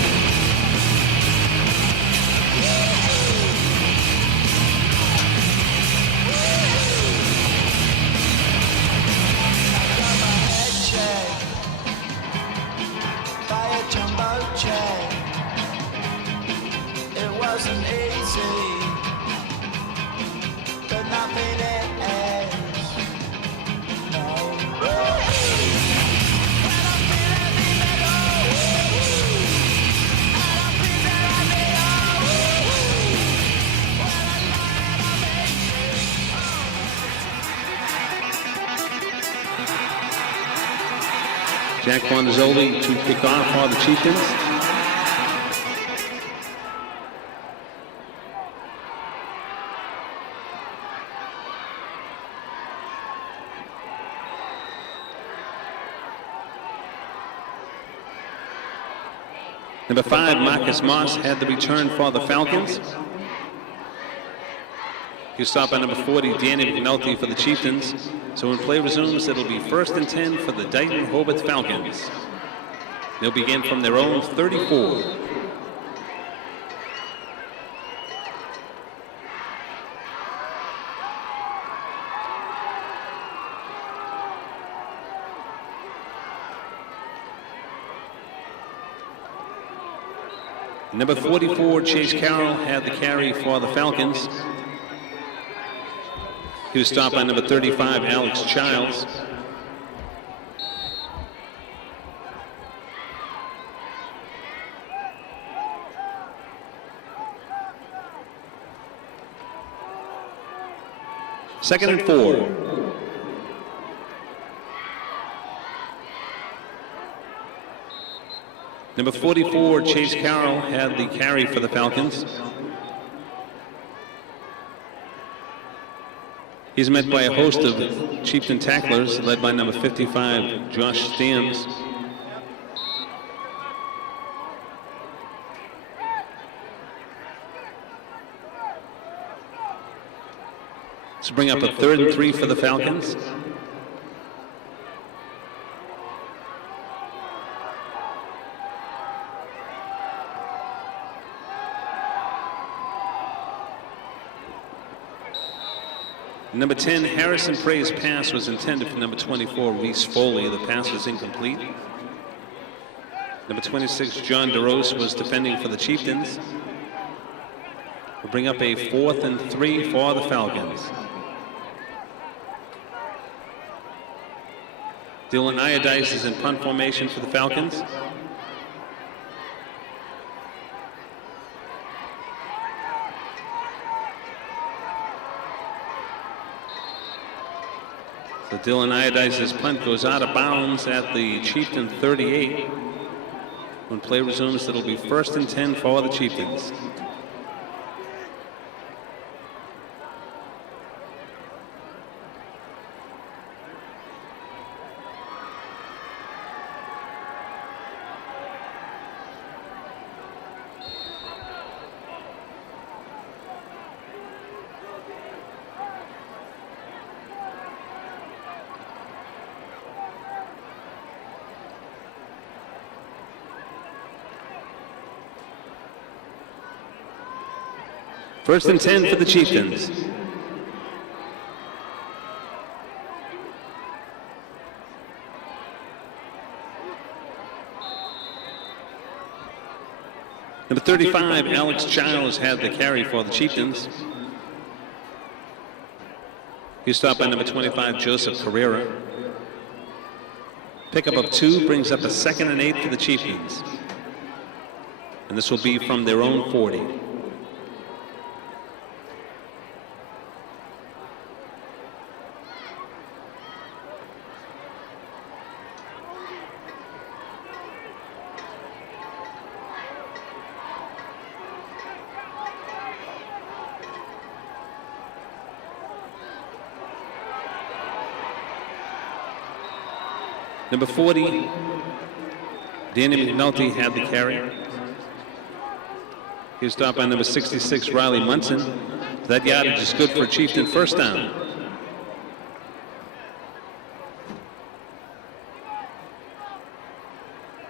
Jack Bondazzoli to kick off for the Chieftains. Number 5, Marcus Moss had the return for the Falcons. He'll stop by number 40, Danny McNulty for the Chieftains. So when play resumes, it'll be 1st and 10 for the Dighton-Rohoboth Falcons. They'll begin from their own 34. Number 44, Chase Carroll had the carry for the Falcons. He was stopped by number 35, Alex Childs. Second and 4. Number 44, Chase Carroll had the carry for the Falcons. He's met by a host of Chieftain tacklers, led by number 55, Josh Stams. Let's bring up a 3rd and 3 for the Falcons. Number 10, Harrison Prey's pass was intended for number 24, Reese Foley. The pass was incomplete. Number 26, John DeRose was defending for the Chieftains. We'll bring up a 4th and 3 for the Falcons. Dylan Iodice is in punt formation for the Falcons. So Dylan Iodice's punt goes out of bounds at the Chieftain 38. When play resumes, it'll be 1st and 10 for the Chieftains. First and 10 for the Chieftains. Number 35, Alex Childs had the carry for the Chieftains. He stopped by number 25, Joseph Carrera. Pickup of 2 brings up a 2nd and 8 for the Chieftains. And this will be from their own 40. Number 40, Danny McNulty had the carry. He was stopped by number 66, Riley Munson. That yardage is good for a Chieftain first down.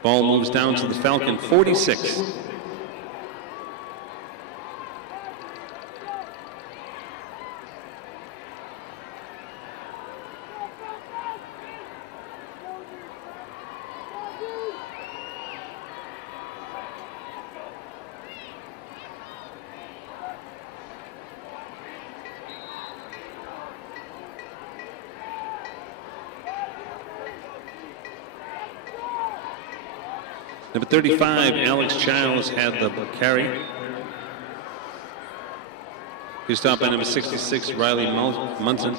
Ball moves down to the Falcon 46. Number 35, Alex Childs had the carry. He was stopped by number 66, Riley Munson.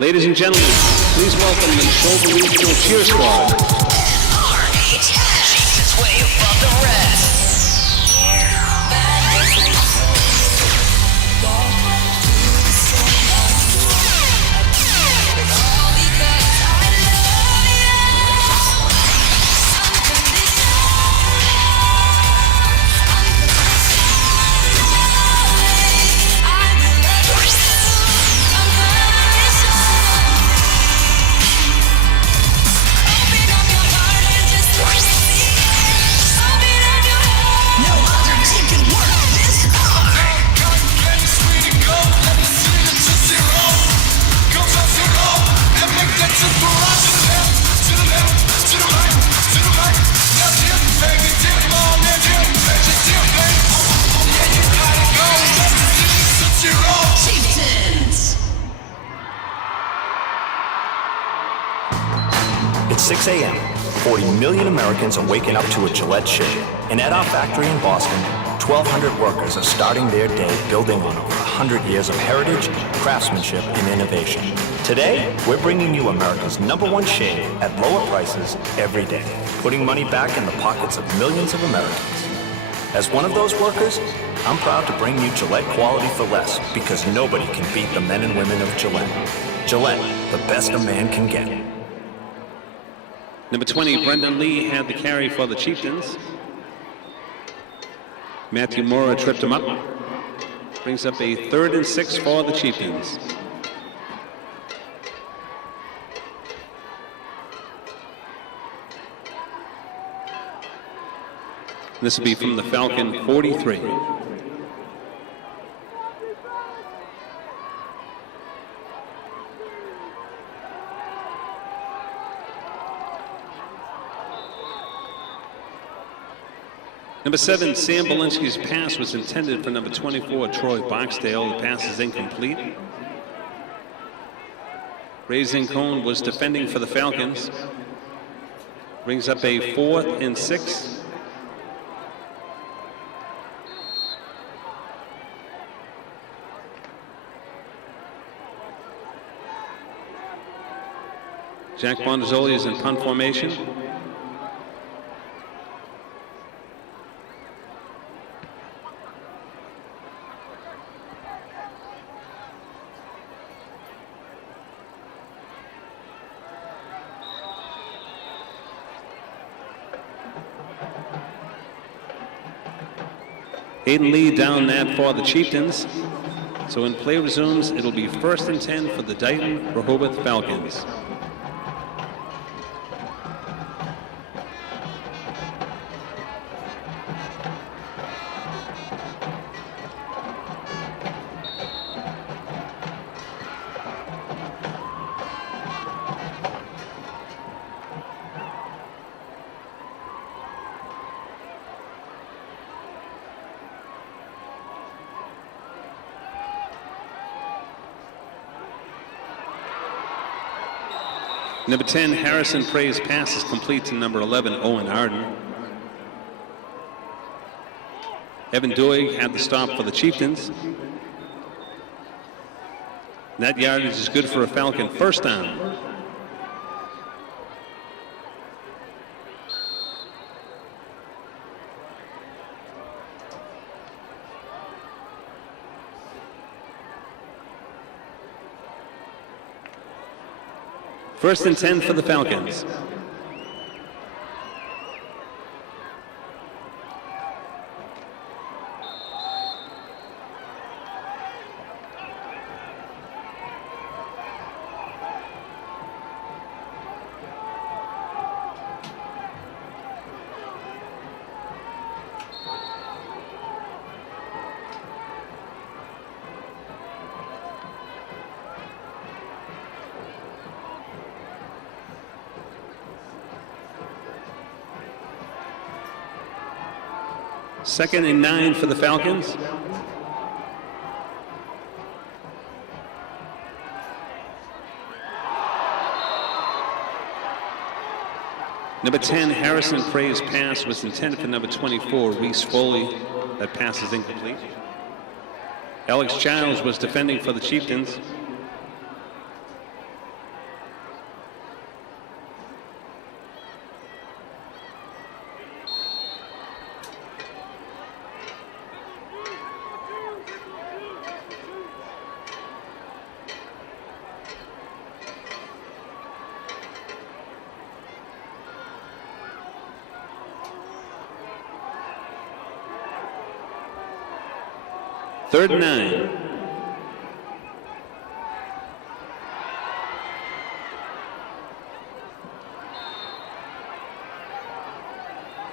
Ladies and gentlemen, please welcome the Nashoba Regional Cheer Squad. Chieftains way above the rest. It's 6 a.m. 40 million Americans are waking up to a Gillette shave. And at our factory in Boston, 1,200 workers are starting their day building on over 100 years of heritage, craftsmanship, and innovation. Today, we're bringing you America's #1 shave at lower prices every day, putting money back in the pockets of millions of Americans. As one of those workers, I'm proud to bring you Gillette quality for less, because nobody can beat the men and women of Gillette. Gillette, the best a man can get. Number 20, Brendan Lee had the carry for the Chieftains. Matthew Mora tripped him up. Brings up a 3rd and 6 for the Chieftains. This will be from the Falcon 43. Number 7, Sam Belinsky's pass was intended for number 24, Troy Boxdale. The pass is incomplete. Ray Zincone was defending for the Falcons. Brings up a 4th and 6. Jack Bondazzoli is in punt formation. Aiden Lee down that for the Chieftains. So when play resumes, it'll be 1st and 10 for the Dighton-Rohoboth Falcons. Number 10, Harrison Prey's pass is complete to number 11, Owen Arden. Evan Doig had the stop for the Chieftains. That yardage is good for a Falcon 1st down. First and 10 for the Falcons. Second and 9 for the Falcons. Number 10, Harrison Prey's pass was intended for number 24, Reese Foley. That pass is incomplete. Alex Childs was defending for the Chieftains. 3rd and 9.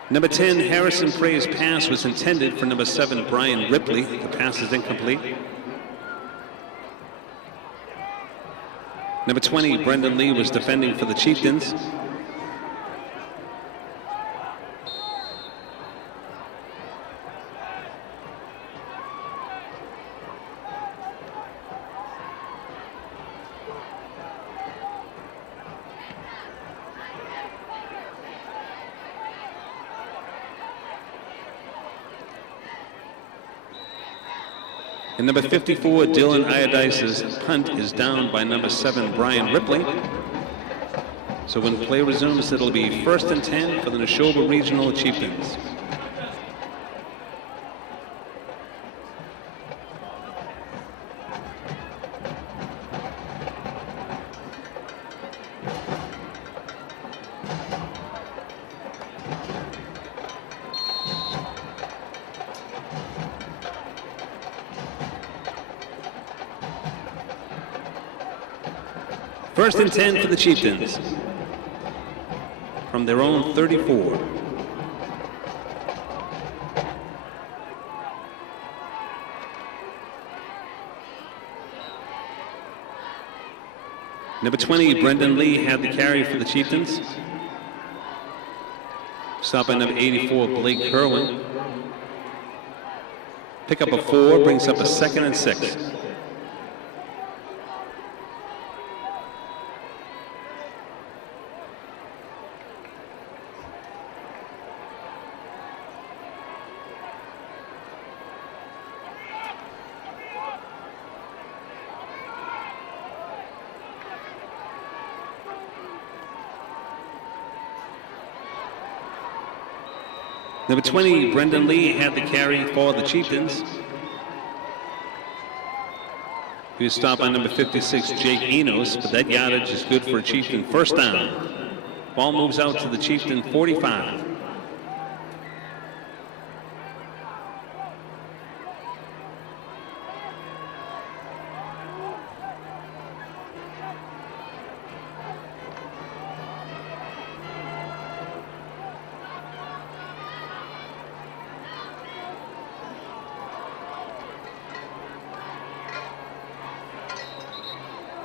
Number 10, Harrison Prey's pass was intended for number 7, Brian Ripley. The pass is incomplete. Number 20, Brendan Lee was defending for the Chieftains. And number 54, Dylan Iodice's punt is down by number 7, Brian Ripley. So when play resumes, it'll be 1st and 10 for the Nashoba Regional Chieftains. First and 10 for the Chieftains from their own 34. Number 20, Brendan Lee had the carry for the Chieftains. Stop by number 84, Blake Kerwin. Pick up a 4, brings up a 2nd and 6. Number 20, Brendan Lee had the carry for the Chieftains. He was stopped by number 56, Jake Enos, but that yardage is good for a Chieftain first down. Ball moves out to the Chieftain 45.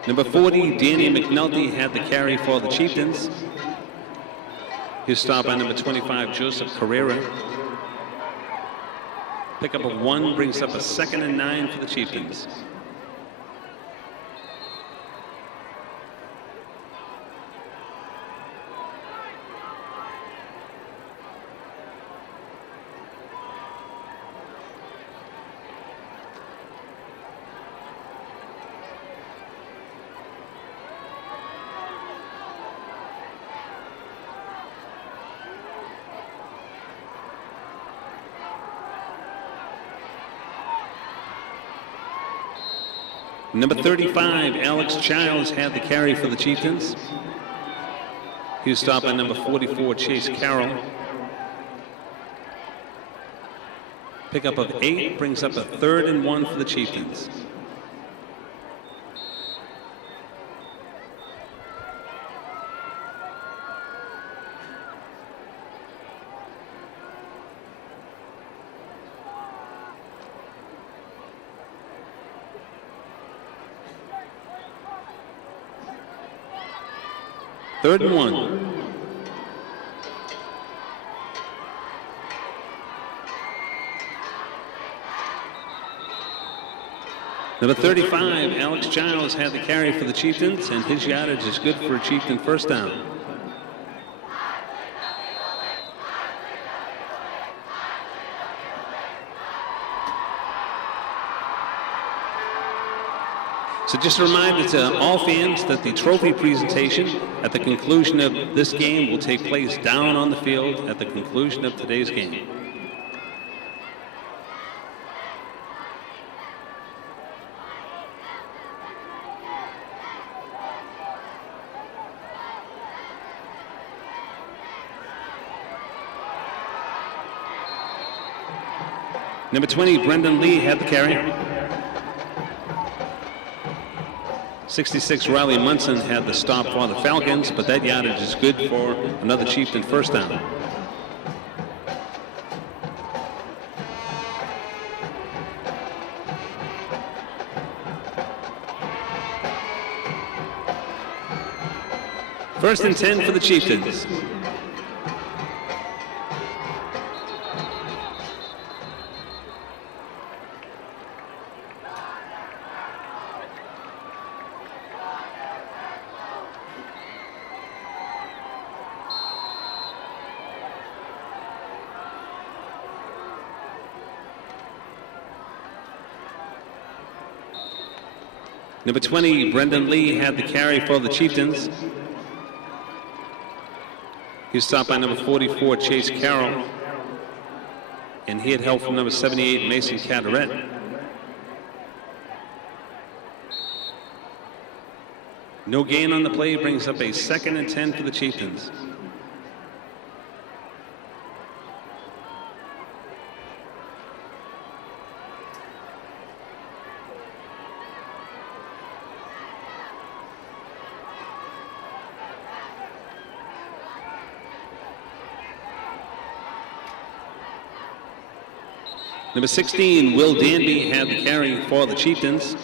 Number 40, Danny McNulty had the carry for the Chieftains. He was stopped by number 25, Joseph Carrera. Pickup of 1 brings up a 2nd and 9 for the Chieftains. Number 35, Alex Childs had the carry for the Chieftains. He was stopped by number 44, Chase Carroll. Pickup of 8 brings up a 3rd and 1 for the Chieftains. Third and 1. Number 35, Alex Childs had the carry for the Chieftains, and his yardage is good for a Chieftain first down. So just a reminder to all fans that the trophy presentation at the conclusion of this game will take place down on the field at the conclusion of today's game. Number 20, Brendan Lee had the carry. 66, Riley Munson had the stop for the Falcons, but that yardage is good for another Chieftain first down. First and 10 for the Chieftains. Number 20, Brendan Lee had the carry for the Chieftains. He was stopped by number 44, Chase Carroll. And he had help from number 78, Mason Caderet. No gain on the play brings up a second and 10 for the Chieftains. Number 16, Will Danby had the carry for the Chieftains.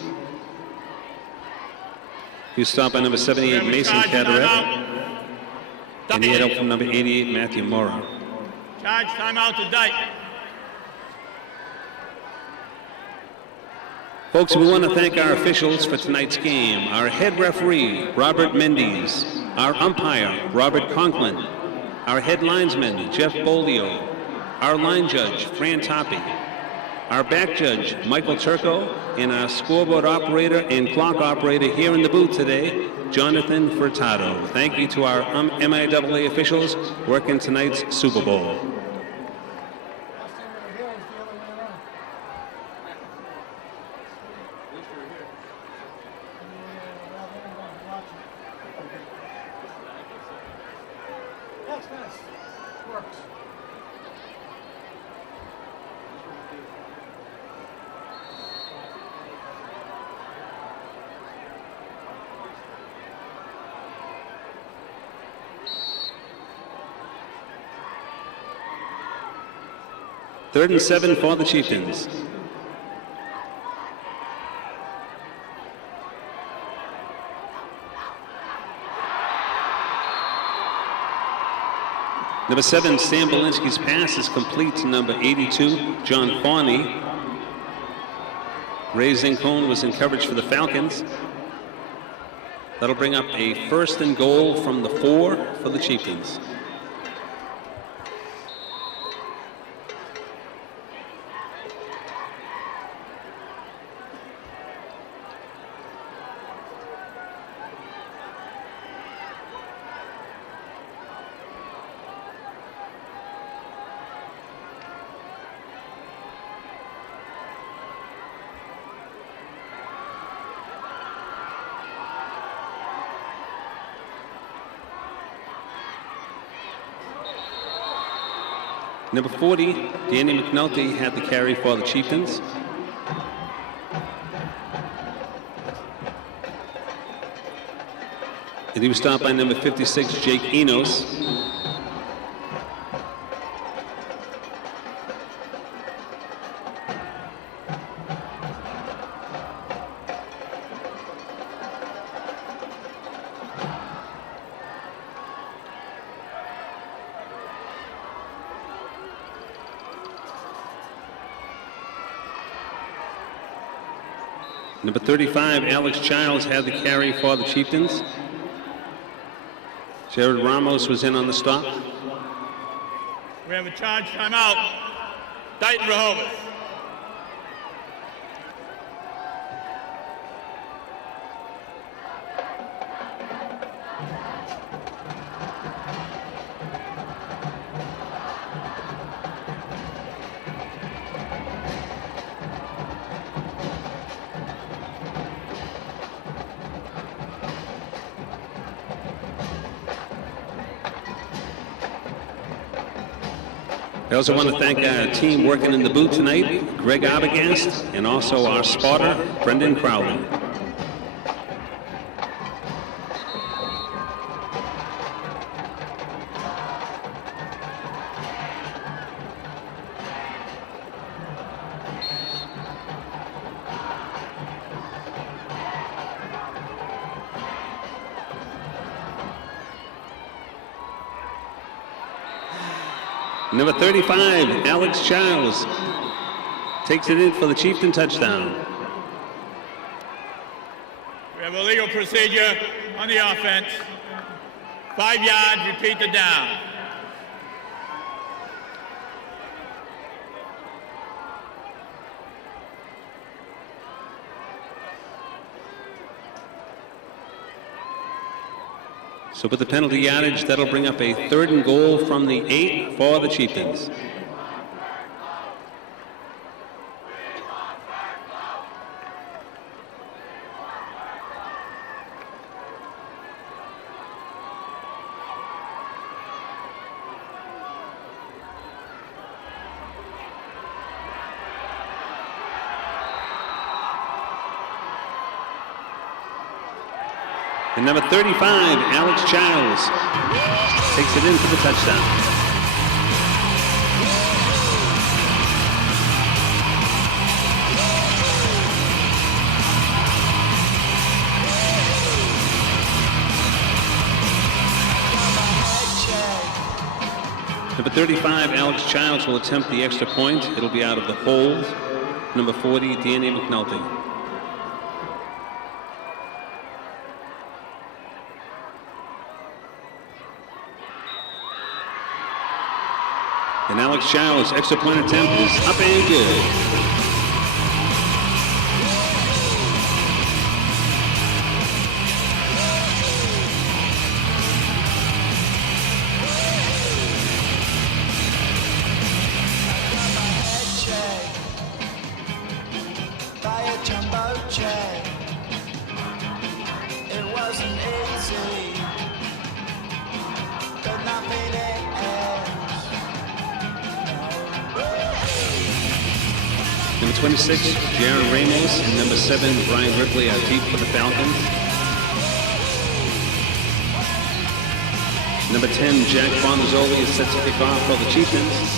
He was stopped by number 78, Mason Caderet. And he had help from number 88, Matthew Morrow. Charge timeout to Dighton. Folks, we want to thank our officials for tonight's game. Our head referee, Robert Mendes. Our umpire, Robert Conklin. Our head linesman, Jeff Bolio. Our line judge, Fran Toppy. Our back judge, Michael Turco, and our scoreboard operator and clock operator here in the booth today, Jonathan Furtado. Thank you to our MIAA officials working tonight's Super Bowl. Third and 7 for the Chieftains. Number 7, Sam Belinsky's pass is complete to number 82, John Fawney. Ray Zincone was in coverage for the Falcons. That'll bring up a first and goal from the 4 for the Chieftains. Number 40, Danny McNulty had the carry for the Chieftains. And he was stopped by number 56, Jake Enos. Number 35, Alex Childs had the carry for the Chieftains. Jared Ramos was in on the stop. We have a charge timeout. Dighton-Rohoboth. I also want to thank our team working in the booth tonight, Greg Arbogast, and also our spotter, Brendan Crowley. Number 35, Alex Childs, takes it in for the Chieftain touchdown. We have a legal procedure on the offense. 5 yards, repeat the down. So with the penalty yardage, that'll bring up a 3rd and goal from the 8 for the Chieftains. And number 35, Alex Childs, takes it in for the touchdown. Number 35, Alex Childs will attempt the extra point. It'll be out of the hold. Number 40, Danny McNulty. And Alex Childs' extra point attempt is up and good. By a jumbo jet. It wasn't easy, but nothing else. Number 26, Jaron Ramos, and number 7, Brian Ripley, are deep for the Falcons. Number 10, Jack Bondazzoli, is set to kick off for the Chieftains.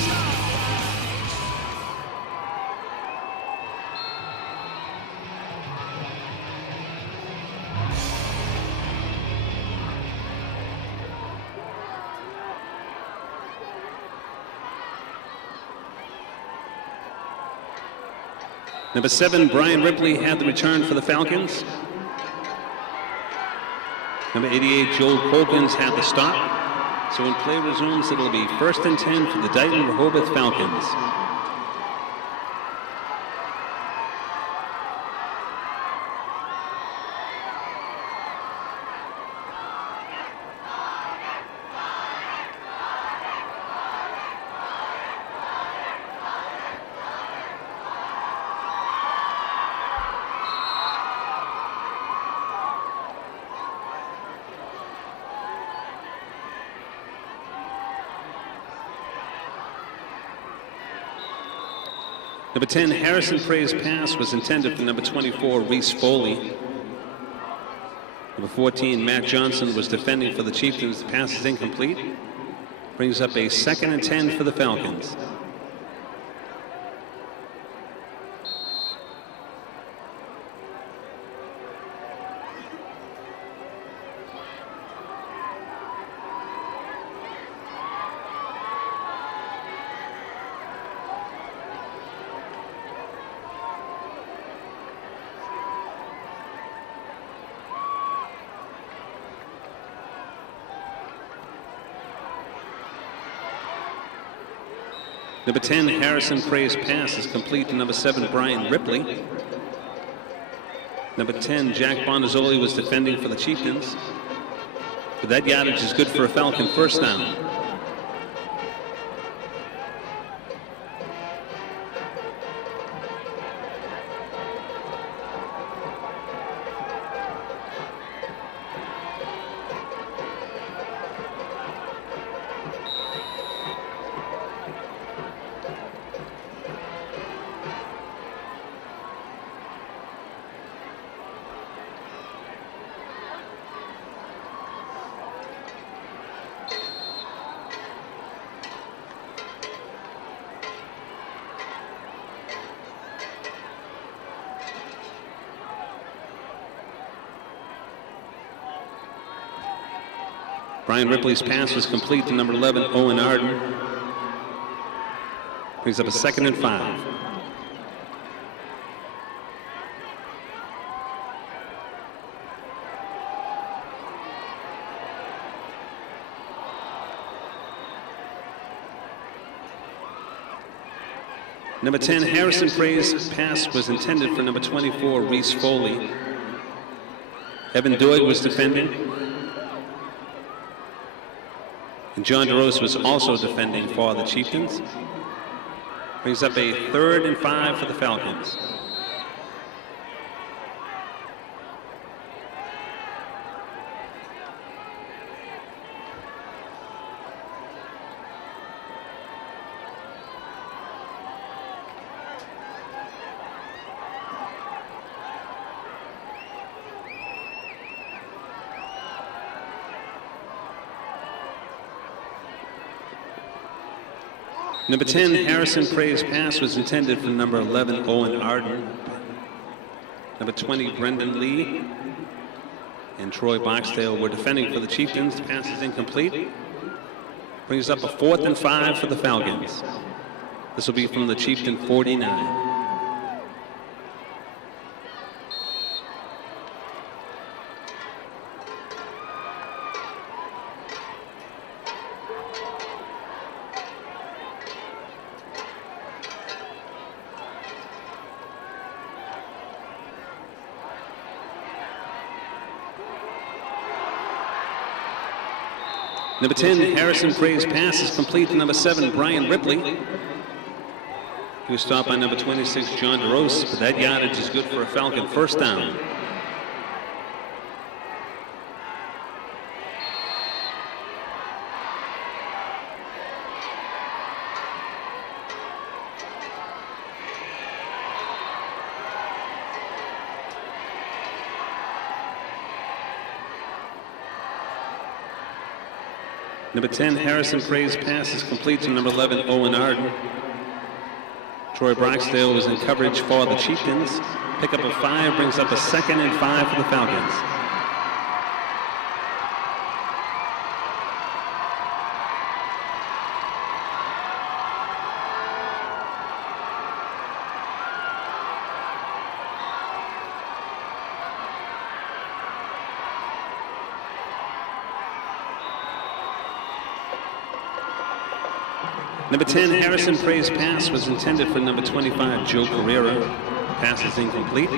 Number 7, Brian Ripley, had the return for the Falcons. Number 88, Joel Colkins, had the stop. So when play resumes, it'll be 1st and 10 for the Dighton-Rohoboth Falcons. Number 10, Harrison Prey's pass was intended for number 24, Reese Foley. Number 14, Matt Johnson, was defending for the Chieftains. The pass is incomplete. Brings up a 2nd and 10 for the Falcons. Number 10, Harrison Prey's pass is complete to number 7, Brian Ripley. Number 10, Jack Bondazzoli, was defending for the Chieftains. But that yardage is good for a Falcon first down. Brian Ripley's pass was complete to number 11, Owen Arden. Brings up a 2nd and 5. Number 10, Harrison Pray's pass was intended for number 24, Reese Foley. Evan Doig was defending. And John DeRose was also defending for the Chieftains. Brings up a 3rd and 5 for the Falcons. Number 10, Harrison Pray's pass was intended for number 11, Owen Arden. Number 20, Brendan Lee and Troy Boxdale were defending for the Chieftains. The pass is incomplete. Brings up a 4th and 5 for the Falcons. This will be from the Chieftain 49. Number 10, Harrison Pray's pass is complete to number 7, Brian Ripley. He was stopped by number 26, John DeRose, but that yardage is good for a Falcon first down. Number 10, Harrison Pray's pass is complete to number 11, Owen Arden. Troy Boxdale was in coverage for the Chieftains. Pickup of 5 brings up a 2nd and 5 for the Falcons. Number 10, Harrison Pray's pass was intended for number 25, Joe Carrera. Pass is incomplete.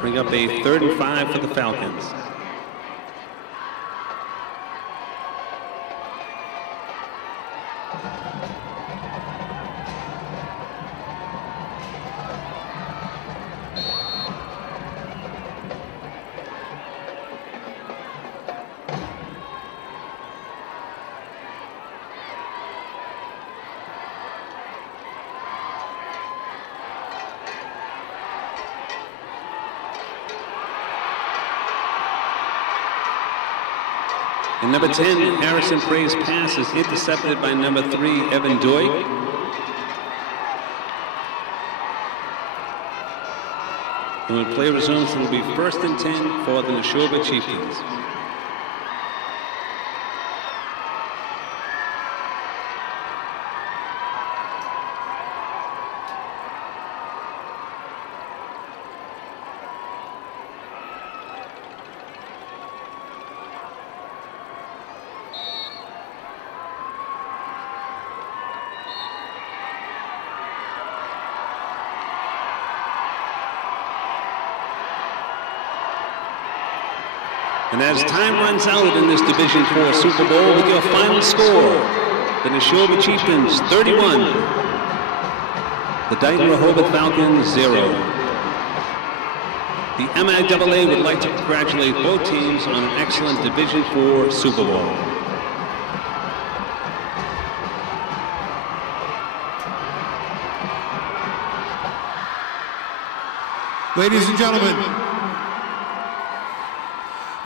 Bring up a 3rd and 5 for the Falcons. And number 10, Harrison Pray's pass is intercepted by number 3, Evan Doig. And when play resumes, it will be 1st and 10 for the Nashoba Chieftains. And as time runs out in this Division IV Super Bowl, with your final score, the Nashoba Chieftains 31, the Dighton-Rohoboth Falcons 0. The MIAA would like to congratulate both teams on an excellent Division IV Super Bowl. Ladies and gentlemen,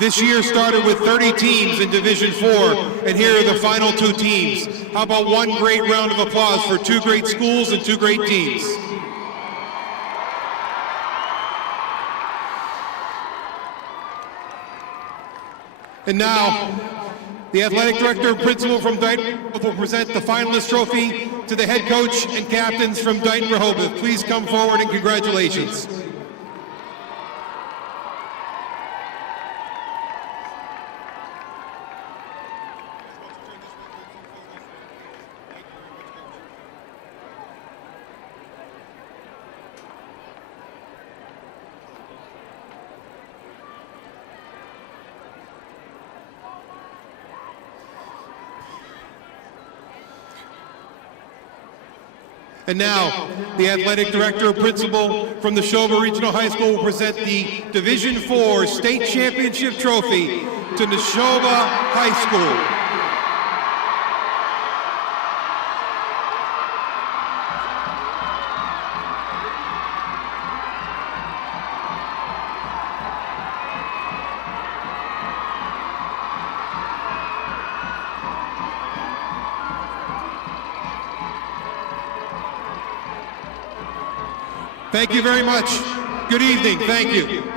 this year started with 30 teams in Division IV, and here are the final 2 teams. How about one great round of applause for 2 great schools and 2 great teams? And now, The athletic director and principal from Dighton-Rohoboth will present the finalist trophy to the head coach and captains from Dighton-Rohoboth. Please come forward and congratulations. And now, the athletic director and principal from the Nashoba Regional High School will present the Division IV State Championship Trophy to Nashoba High School. Thank you very much. Good evening. Thank you.